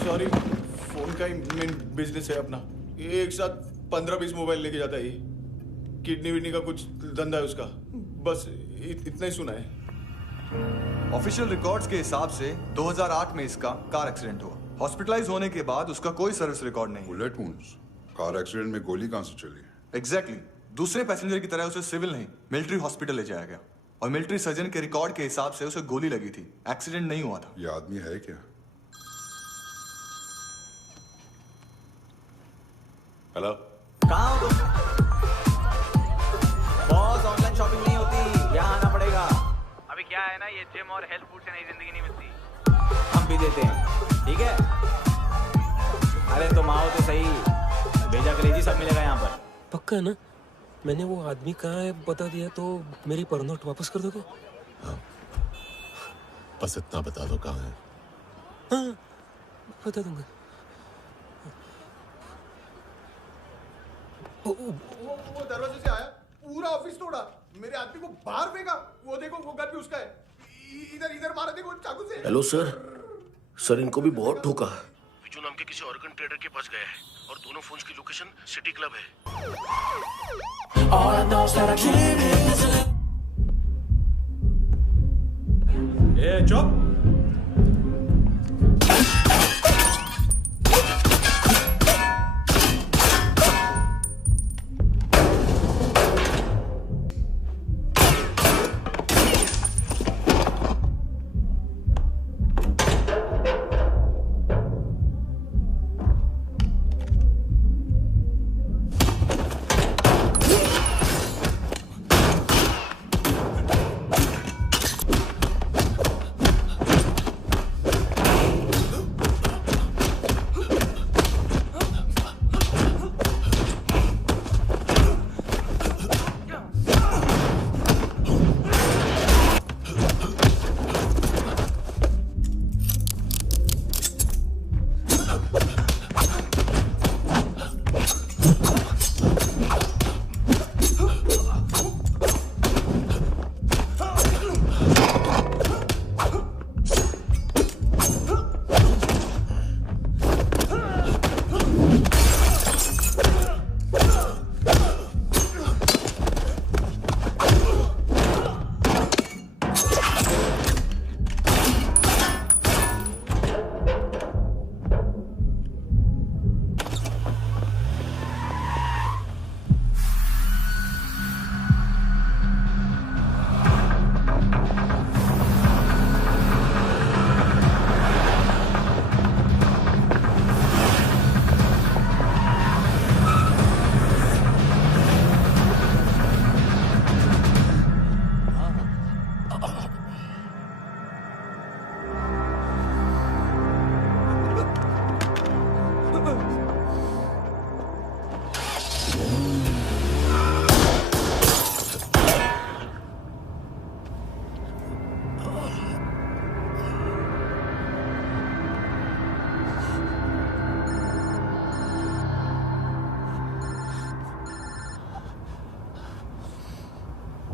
सॉरी, फोन का ही मेन बिजनेस है अपना। एक साथ 15-20 मोबाइल लेके जाता है ये। किडनी विडनी का कुछ धंधा है उसका। बस इतना ही सुना है। ऑफिशियल रिकॉर्ड्स के हिसाब से 2008 में इसका कार एक्सीडेंट हुआ। हॉस्पिटलाइज होने के बाद उसका कोई सर्विस रिकॉर्ड नहीं। बुलेट वुंड्स, कार एक्सीडेंट में गोली कहां से चली? एग्जैक्टली। दूसरे पैसेंजर की तरह उसे सिविल नहीं मिलिट्री हॉस्पिटल ले जाया गया और मिलिट्री सर्जन के रिकॉर्ड के हिसाब से उसे गोली लगी थी। एक्सीडेंट नहीं हुआ था। ये आदमी है क्या? हेलो, कहाँ हो तुम? बॉस, ऑनलाइन शॉपिंग नहीं होती, यहाँ आना पड़ेगा। अभी क्या है ना, ये जिम और हेल्थ फूड से नई जिंदगी नहीं मिलती। हम भी देते हैं, ठीक है? अरे तुम आओ तो सही, भेजा करेजी सब मिलेगा यहाँ पर। पक्का ना? मैंने वो आदमी कहाँ है बता दिया तो मेरी पर नोट वापस कर दोगे? हाँ, बस इतना बता दो कहाँ है। हाँ, बता दूंगा। वो दरवाजे से आया, पूरा ऑफिस तोड़ा, मेरे आदमी को बाहर फेंका। वो देखो, वो गन भी उसका है। इधर इधर मारा देखो चाकू से। हेलो सर, इनको भी बहुत ठोका। विजू नाम के किसी ऑर्गन ट्रेडर के पास गया है और दोनों फोन्स की लोकेशन सिटी क्लब है। ए चुप।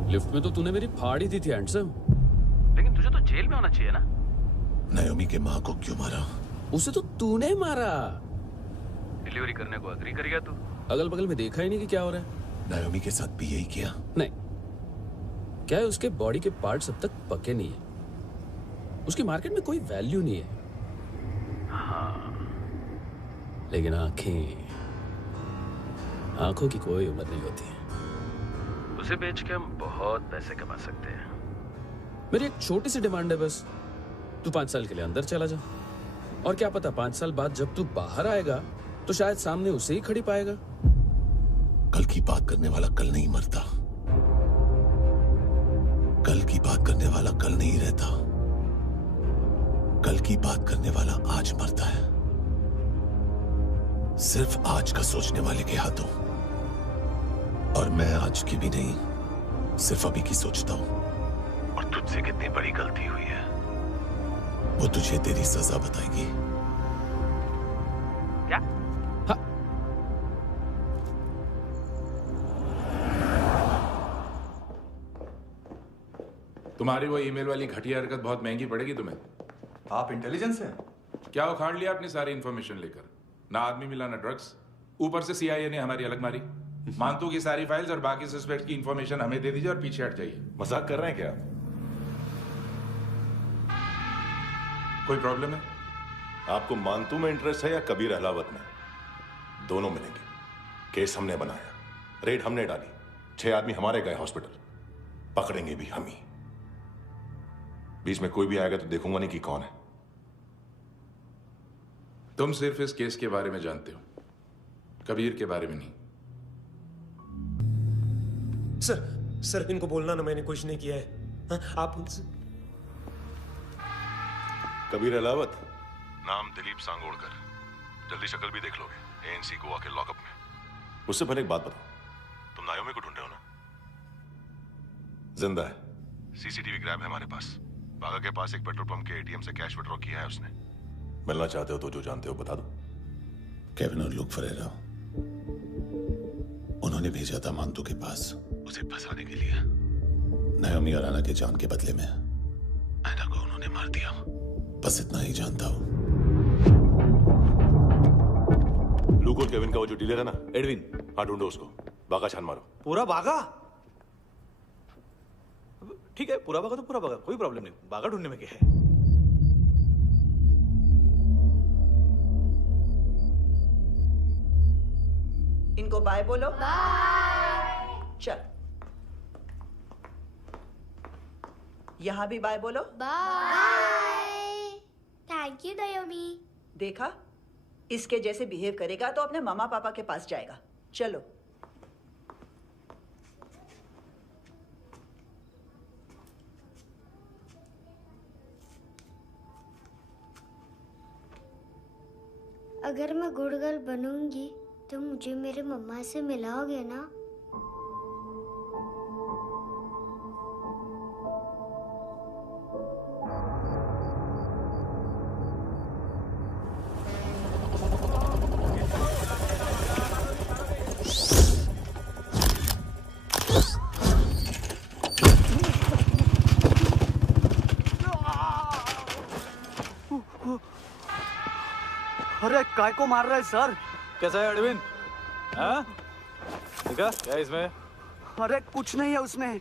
लिफ्ट में तो तूने मेरी फाड़ ही दी थी हैंडसम। लेकिन तुझे तो जेल में होना चाहिए ना। नायोमी के माँ को क्यों मारा? उसे तो तूने मारा। डिलीवरी करने को अग्री कर गया तू। अगल बगल में देखा ही नहीं कि क्या हो रहा है। नायोमी के साथ भी यही किया? नहीं, क्या है उसके बॉडी के पार्ट्स अब तक पके नहीं है, उसकी मार्केट में कोई वैल्यू नहीं है। हाँ, लेकिन आंखों की कोई उम्र नहीं होती है। उसे बेच के हम बहुत पैसे कमा सकते हैं। मेरी एक छोटी सी डिमांड है बस, तू 5 साल के लिए अंदर चला जा, और क्या पता 5 साल बाद जब तू बाहर आएगा तो शायद सामने उसे ही खड़ी पाएगा। कल की बात करने वाला कल नहीं मरता, कल की बात करने वाला कल नहीं रहता, कल की बात करने वाला आज मरता है। सिर्फ आज का सोचने वाले के हाथों। और मैं आज की भी नहीं, सिर्फ अभी की सोचता हूं। और तुझसे कितनी बड़ी गलती हुई है वो तुझे तेरी सजा बताएगी। क्या? हाँ। तुम्हारी वो ईमेल वाली घटिया हरकत बहुत महंगी पड़ेगी तुम्हें। आप इंटेलिजेंस हैं? क्या उखाड़ लिया अपनी सारी इंफॉर्मेशन लेकर? ना आदमी मिला ना ड्रग्स, ऊपर से CIA ने हमारी अलग मारी। मानतू की सारी फाइल्स और बाकी सस्पेक्ट की इंफॉर्मेशन हमें दे दीजिए और पीछे हट जाइए। मजाक कर रहे हैं क्या? कोई प्रॉब्लम है? आपको मानतू में इंटरेस्ट है या कबीर अहलावत में? दोनों मिलेंगे। केस हमने बनाया, रेड हमने डाली, 6 आदमी हमारे गए हॉस्पिटल, पकड़ेंगे भी हम ही। बीच में कोई भी आएगा तो देखूंगा नहीं कि कौन है। तुम सिर्फ इस केस के बारे में जानते हो, कबीर के बारे में नहीं। सर इनको बोलना ना मैंने कुछ नहीं किया है। हाँ, आप उनसे। कबीर अहलावत, नाम दिलीप सांगोड़कर, जल्दी शक्ल भी देख लोगे ANC गोवा के लॉकअप में। उससे पहले एक बात बताओ, तुम नायोमी को ढूंढ रहे हो ना? जिंदा है, CCTV ग्रैब है हमारे पास। बागा के पास एक पेट्रोल पंप के ATM से कैश विड्रॉ किया है उसने। मिलना चाहते हो तो जो जानते हो बता दो। केविन और लुक फरेरा, उन्होंने भेजा था मानतू के पास उसे फंसाने के लिए। नायोमी और आना के जान के बदले में आना को उन्होंने मार दिया। बस इतना ही जानता हूं। लुक और केविन का वो जो डीलर है ना, एडविन, हाँ ढूंढो उसको। बागा छान मारो। पूरा बागा? ठीक है, पूरा बागा तो पूरा बागा, कोई प्रॉब्लम नहीं। बागा ढूंढने में क्या है? इनको बाय बोलो। बाय। चल, यहां भी बाय बोलो। बाय। Thank you नायोमी। देखा, इसके जैसे बिहेव करेगा तो अपने मामा पापा के पास जाएगा। चलो। अगर मैं गुड गर्ल बनूंगी तो मुझे मेरे मम्मा से मिलाओगे ना? अरे काय को मार रहा है सर? कैसा है अरविंद? हाँ? देखा क्या इसमें? अरे कुछ नहीं है उसमें।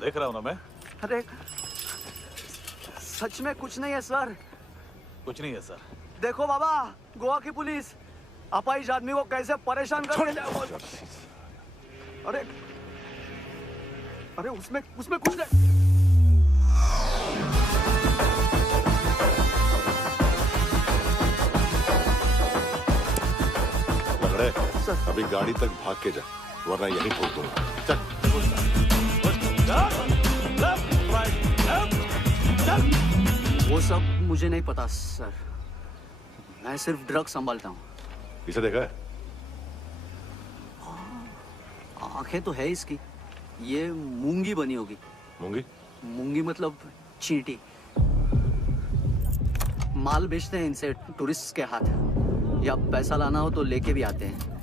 देख रहा हूँ ना मैं। अरे सच में कुछ नहीं है सर। कुछ नहीं है सर। देखो बाबा, गोवा की पुलिस अपाहिज आदमी को कैसे परेशान कर रही है। अरे अरे उसमें कुछ नहीं। अभी गाड़ी तक भाग के जा, वरना यहीं ठोक दूंगा। चल। वो सब मुझे नहीं पता सर, मैं सिर्फ ड्रग संभालता हूँ। इसे देखा है? आंखें तो है इसकी, ये मूंगी बनी होगी। मूंगी? मूंगी मतलब चींटी। माल बेचते हैं इनसे टूरिस्ट के हाथ, या पैसा लाना हो तो लेके भी आते हैं।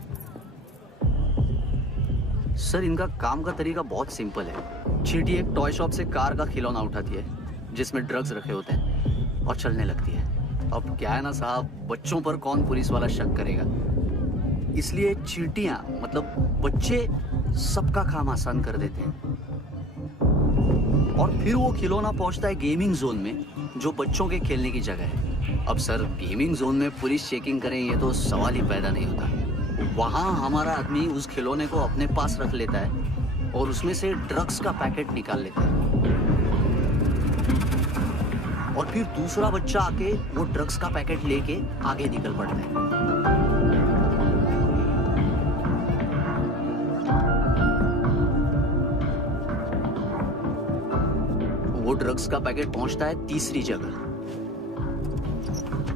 सर इनका काम का तरीका बहुत सिंपल है। चींटी एक टॉय शॉप से कार का खिलौना उठाती है जिसमें ड्रग्स रखे होते हैं और चलने लगती है। अब क्या है ना साहब, बच्चों पर कौन पुलिस वाला शक करेगा। इसलिए चींटियां मतलब बच्चे सबका काम आसान कर देते हैं। और फिर वो खिलौना पहुंचता है गेमिंग जोन में, जो बच्चों के खेलने की जगह है। अब सर, गेमिंग जोन में पुलिस चेकिंग करें ये तो सवाल ही पैदा नहीं होता। वहां हमारा आदमी उस खिलौने को अपने पास रख लेता है और उसमें से ड्रग्स का पैकेट निकाल लेता है। और फिर दूसरा बच्चा आके वो ड्रग्स का पैकेट लेके आगे निकल पड़ता है। वो ड्रग्स का पैकेट पहुंचता है तीसरी जगह।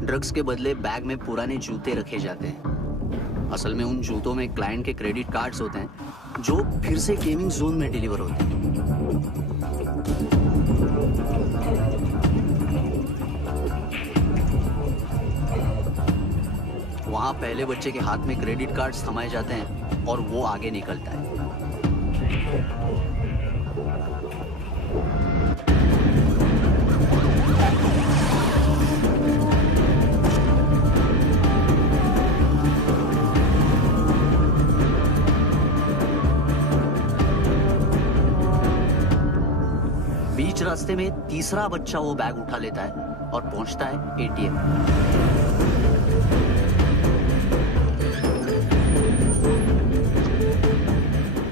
ड्रग्स के बदले बैग में पुराने जूते रखे जाते हैं। असल में उन जूतों में क्लाइंट के क्रेडिट कार्ड्स होते हैं जो फिर से गेमिंग जोन में डिलीवर होते हैं। वहां पहले बच्चे के हाथ में क्रेडिट कार्ड्स थमाए जाते हैं और वो आगे निकलता है। बीच रास्ते में तीसरा बच्चा वो बैग उठा लेता है और पहुंचता है एटीएम।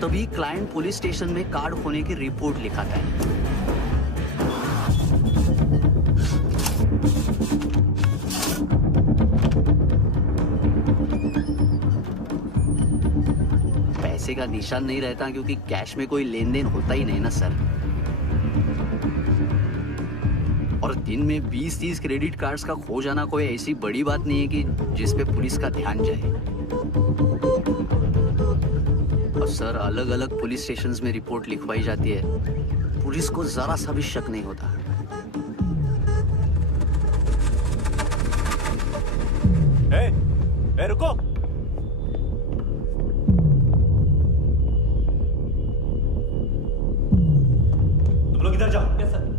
तभी क्लाइंट पुलिस स्टेशन में कार्ड खोने की रिपोर्ट लिखाता है। पैसे का निशान नहीं रहता क्योंकि कैश में कोई लेन देन होता ही नहीं ना सर। और दिन में 20-30 क्रेडिट कार्ड्स का खो जाना कोई ऐसी बड़ी बात नहीं है कि जिस पे पुलिस का ध्यान जाए। और सर, अलग अलग पुलिस स्टेशंस में रिपोर्ट लिखवाई जाती है, पुलिस को जरा सा भी शक नहीं होता। ए, रुको। तुम लोग इधर जाओ। Yes sir.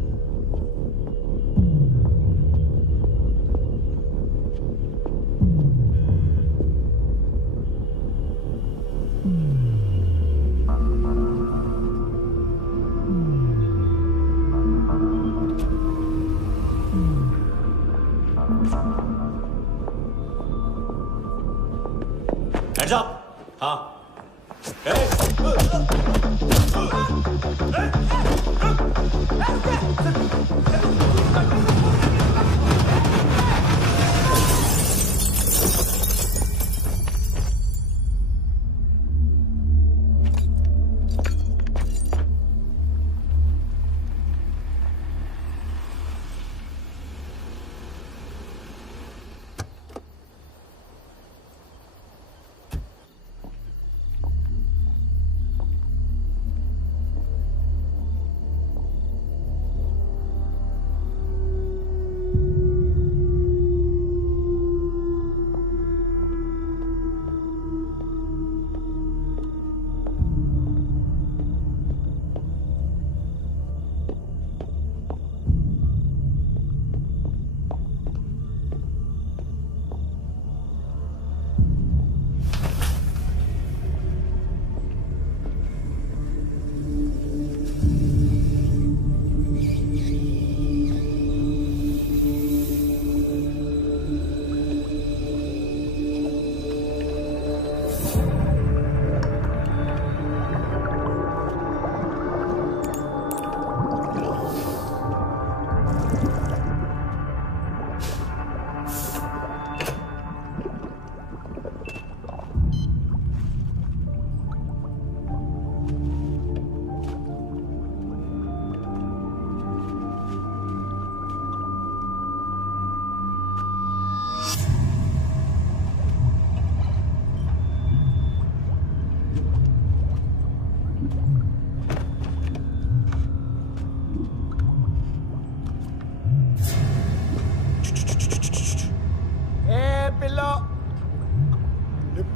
Hands up! हाँ।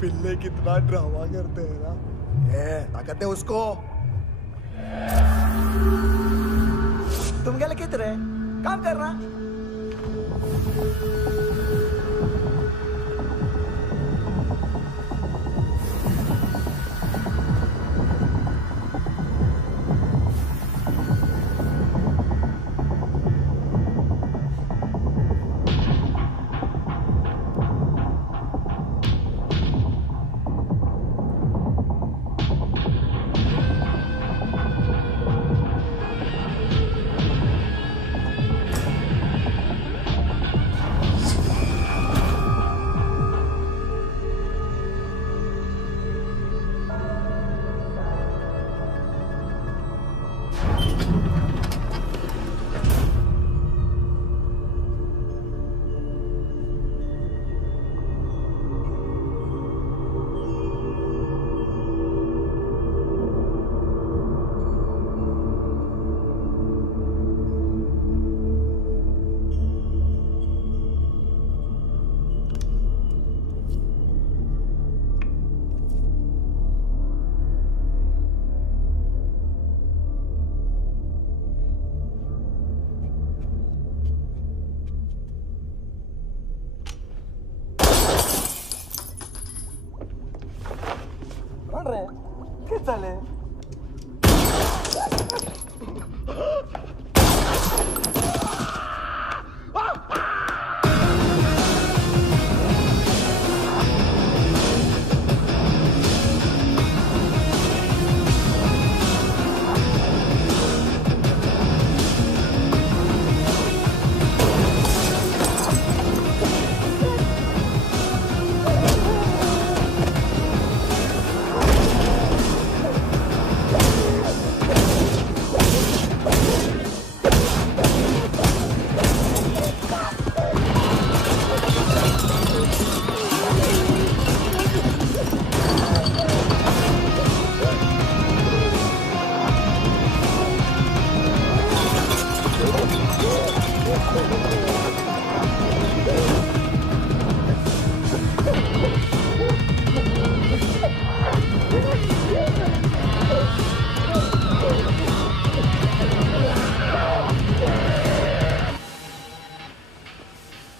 पिल्ले कितना ड्रामा करते हैं ना। ताकत है उसको। तुम क्या लिखित रहे? काम कर रहा। साले।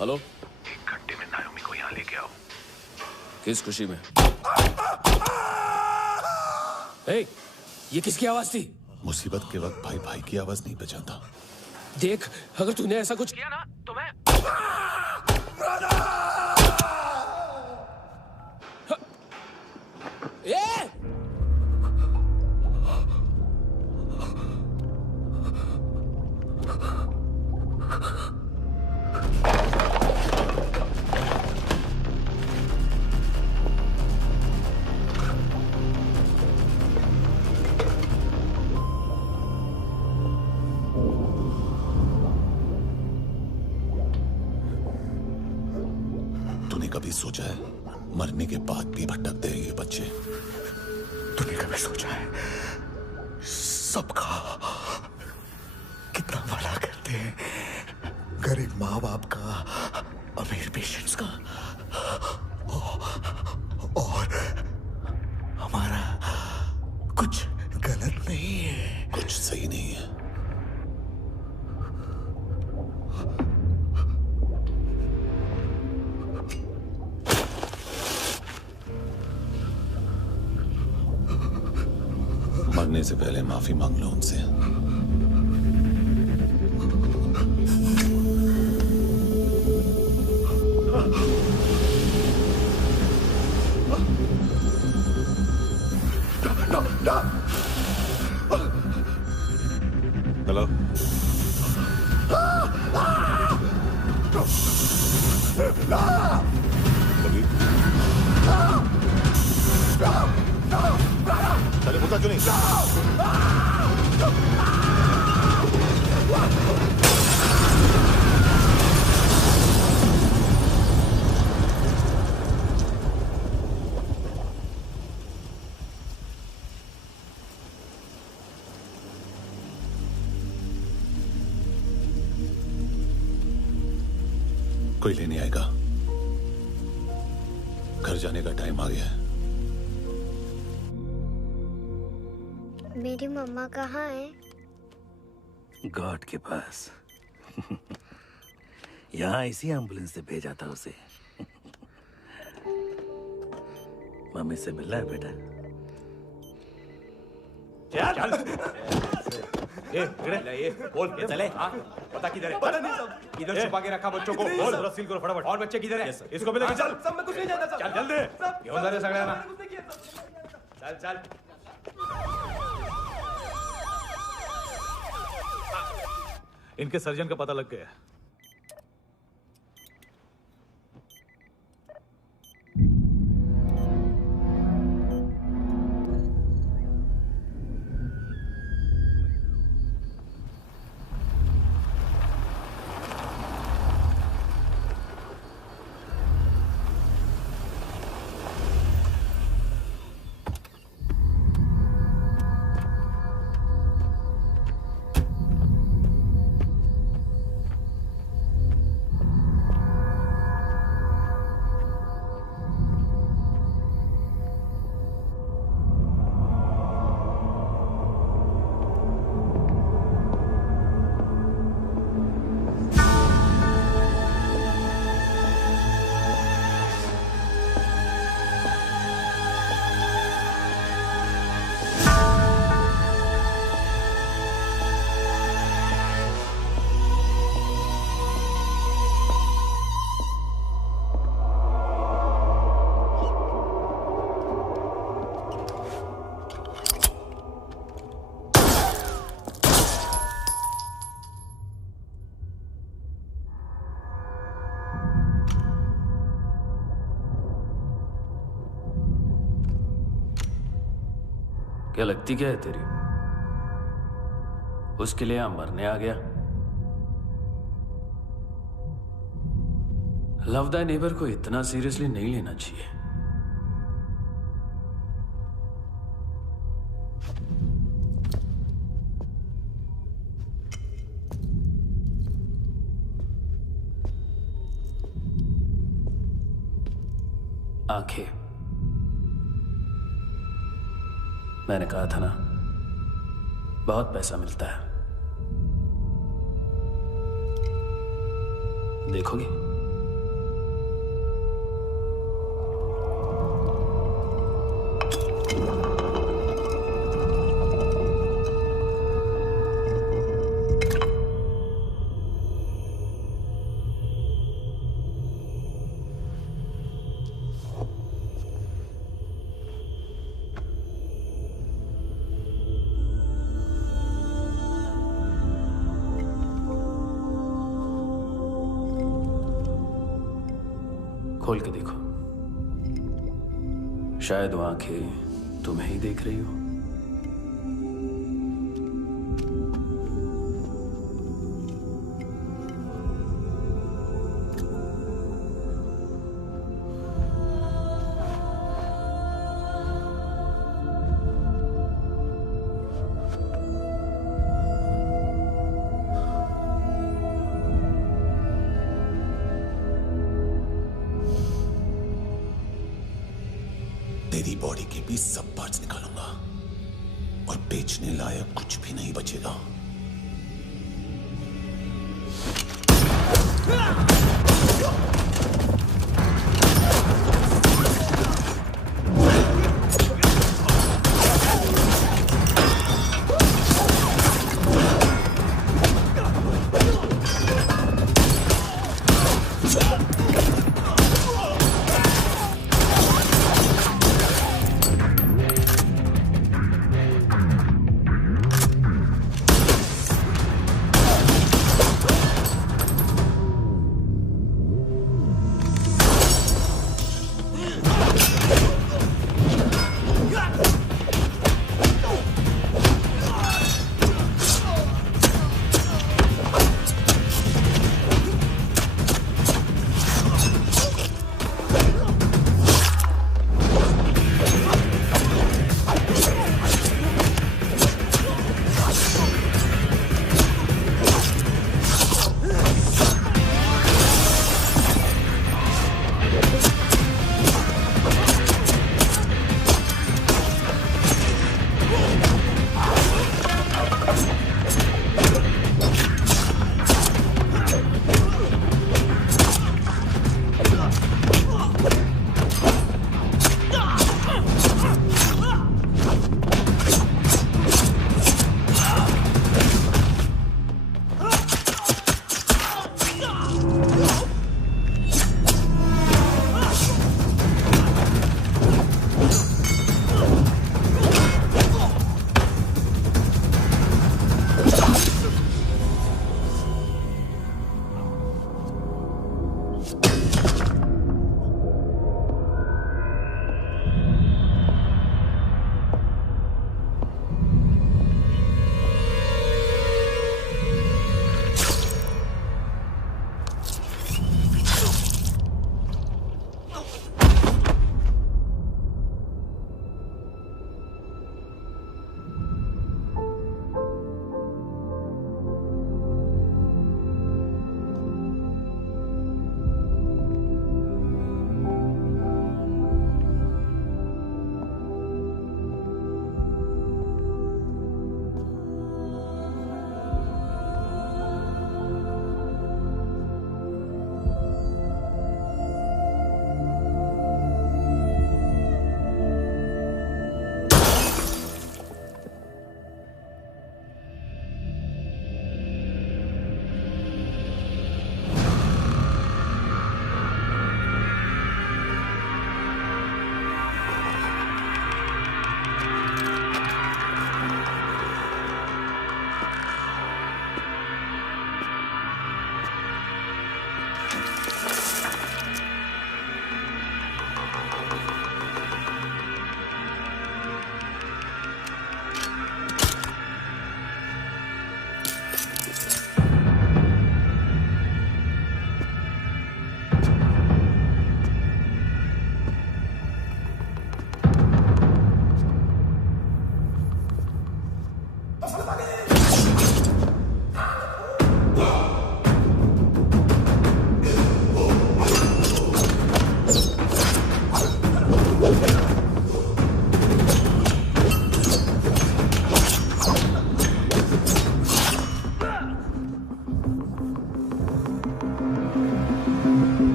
हेलो, 1 घंटे में नायोमी को यहाँ लेके आओ। किस खुशी में? ये किसकी आवाज थी? मुसीबत के वक्त भाई भाई की आवाज नहीं पहचानता। देख, अगर तूने ऐसा कुछ किया ना तो मैं कभी सोचा है मरने के बाद भी भटकते हैं ये बच्चे? तूने कभी सोचा है सबका कितना भला करते हैं? गरीब माँ बाप का, अमीर पेशेंट्स का, और हमारा कुछ गलत नहीं है, कुछ सही नहीं है। मरने से पहले माफी मांग लो उनसे। हेलो, चले होता क्यों नहीं? कोई लेने आएगा। घर जाने का टाइम आ गया है। मेरी मम्मा कहाँ है? गॉड के पास। यहाँ इसी एम्बुलेंस से भेजा था उसे। मम्मी से मिलना है बेटा। चल। ये बोल चले। पता किधर है? पता नहीं सब। इधर छुपा के रखा बच्चों को। बोल जरा सील करो फटाफट। और बच्चे किधर है? इसको भी लेके चल। सब में कुछ नहीं जानता। चल जल्दी। घेऊन जा रे सगळ्यांना। चल चल। इनके सर्जन का पता लग गया। क्या लगती क्या है तेरी? उसके लिए यहां मरने आ गया? लव द नेबर को इतना सीरियसली नहीं लेना चाहिए। आंखें, मैंने कहा था ना, बहुत पैसा मिलता है। देखोगे? खोल के देखो, शायद वो आंखें तुम्हें ही देख रही हो। तेरी बॉडी के भी सब पार्ट्स निकालूंगा और बेचने लायक कुछ भी नहीं बचेगा।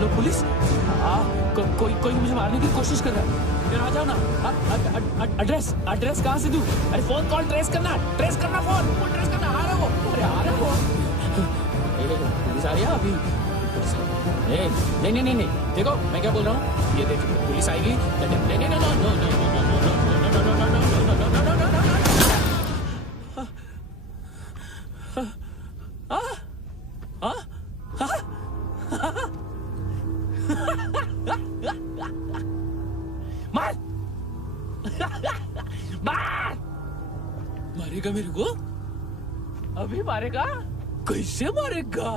Hello police. कोई मुझे मारने की कोशिश कर रहा है। यार आ जाओ ना। एड्रेस कहाँ से दूं? अरे फोन कॉल ट्रेस करना फोन ट्रेस करना। आ रहा वो। अरे आ रहा वो। पुलिस आ रही है अभी। नहीं देखो मैं क्या बोल रहा हूँ। ये देख पुलिस आएगी। मारेगा मेरे को? अभी मारेगा? कैसे मारेगा?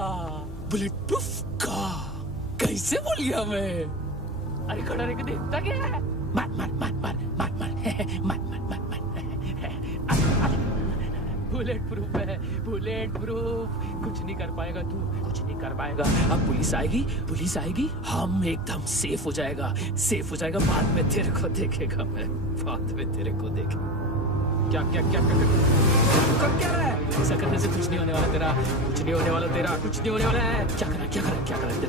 बुलेट प्रूफ का। कैसे बोल गया मैं? अरे खड़ा रह के देखता क्या है? मार बुलेट प्रूफ है, बुलेट प्रूफ। कुछ नहीं कर पाएगा तू, कुछ नहीं कर पाएगा। अब पुलिस आएगी, हम एकदम सेफ हो जाएगा। बाद में तेरे को देखेगा मैं, बाद में तेरे को देखेगा। क्या कर रहा है? ऐसा करने से कुछ नहीं होने वाला तेरा, कुछ नहीं होने वाला है। क्या कर रहा है?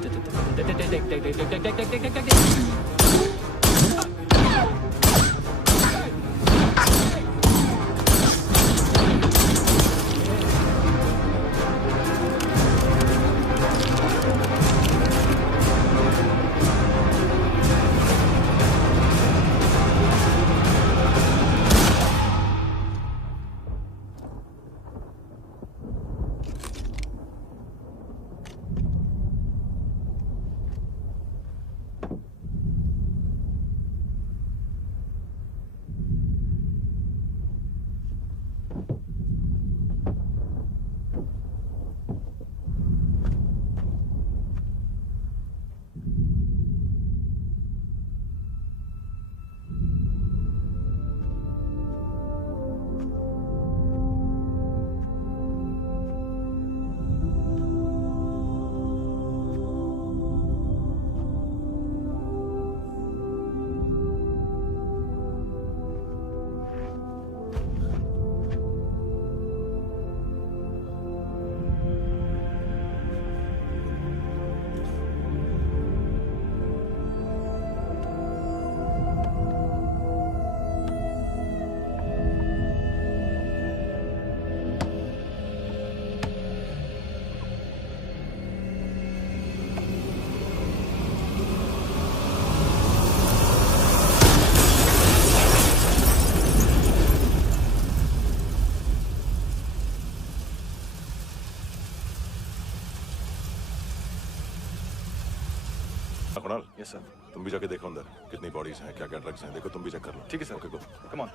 Kunal, yes sir. तुम भी जाके देखो अंदर कितनी बॉडीज हैं, क्या क्या ड्रग्स हैं। देखो तुम भी चेक कर लो। ठीक है sir. Okay go, come on.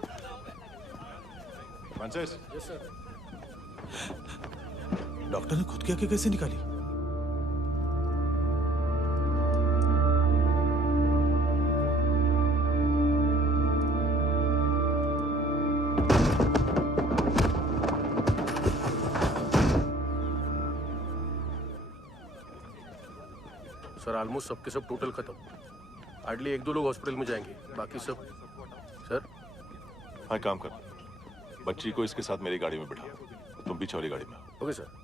Francis. Yes sir. Doctor ने खुद की आंखें कैसे निकाली? सर ऑलमोस्ट सबके सब टोटल खत्म। हार्डली 1-2 लोग हॉस्पिटल में जाएंगे, बाकी सब। सर हाँ, काम कर, बच्ची को इसके साथ मेरी गाड़ी में बिठा, तुम पीछे वाली गाड़ी में। Okay sir.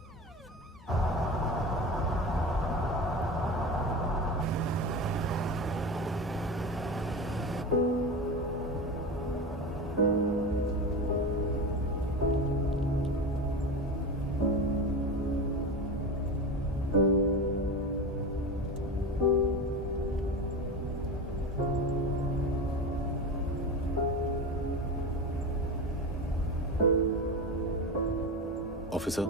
ऑफिसर,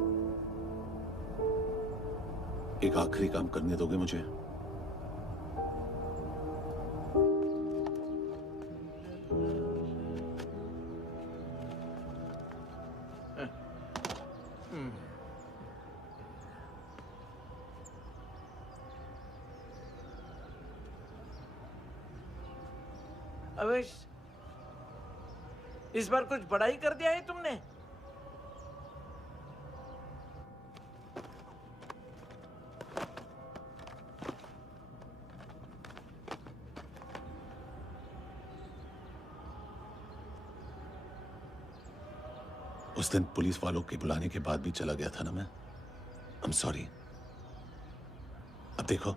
एक आखिरी काम करने दोगे मुझे? अवेश, इस बार कुछ बड़ा ही कर दिया है तुमने। उस दिन पुलिस वालों के बुलाने के बाद भी चला गया था ना मैं। I'm sorry। अब देखो,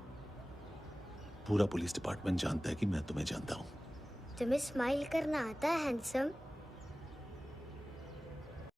पूरा पुलिस डिपार्टमेंट जानता है कि मैं तुम्हें जानता हूँ। तुम्हें स्माइल करना आता है हैंडसम?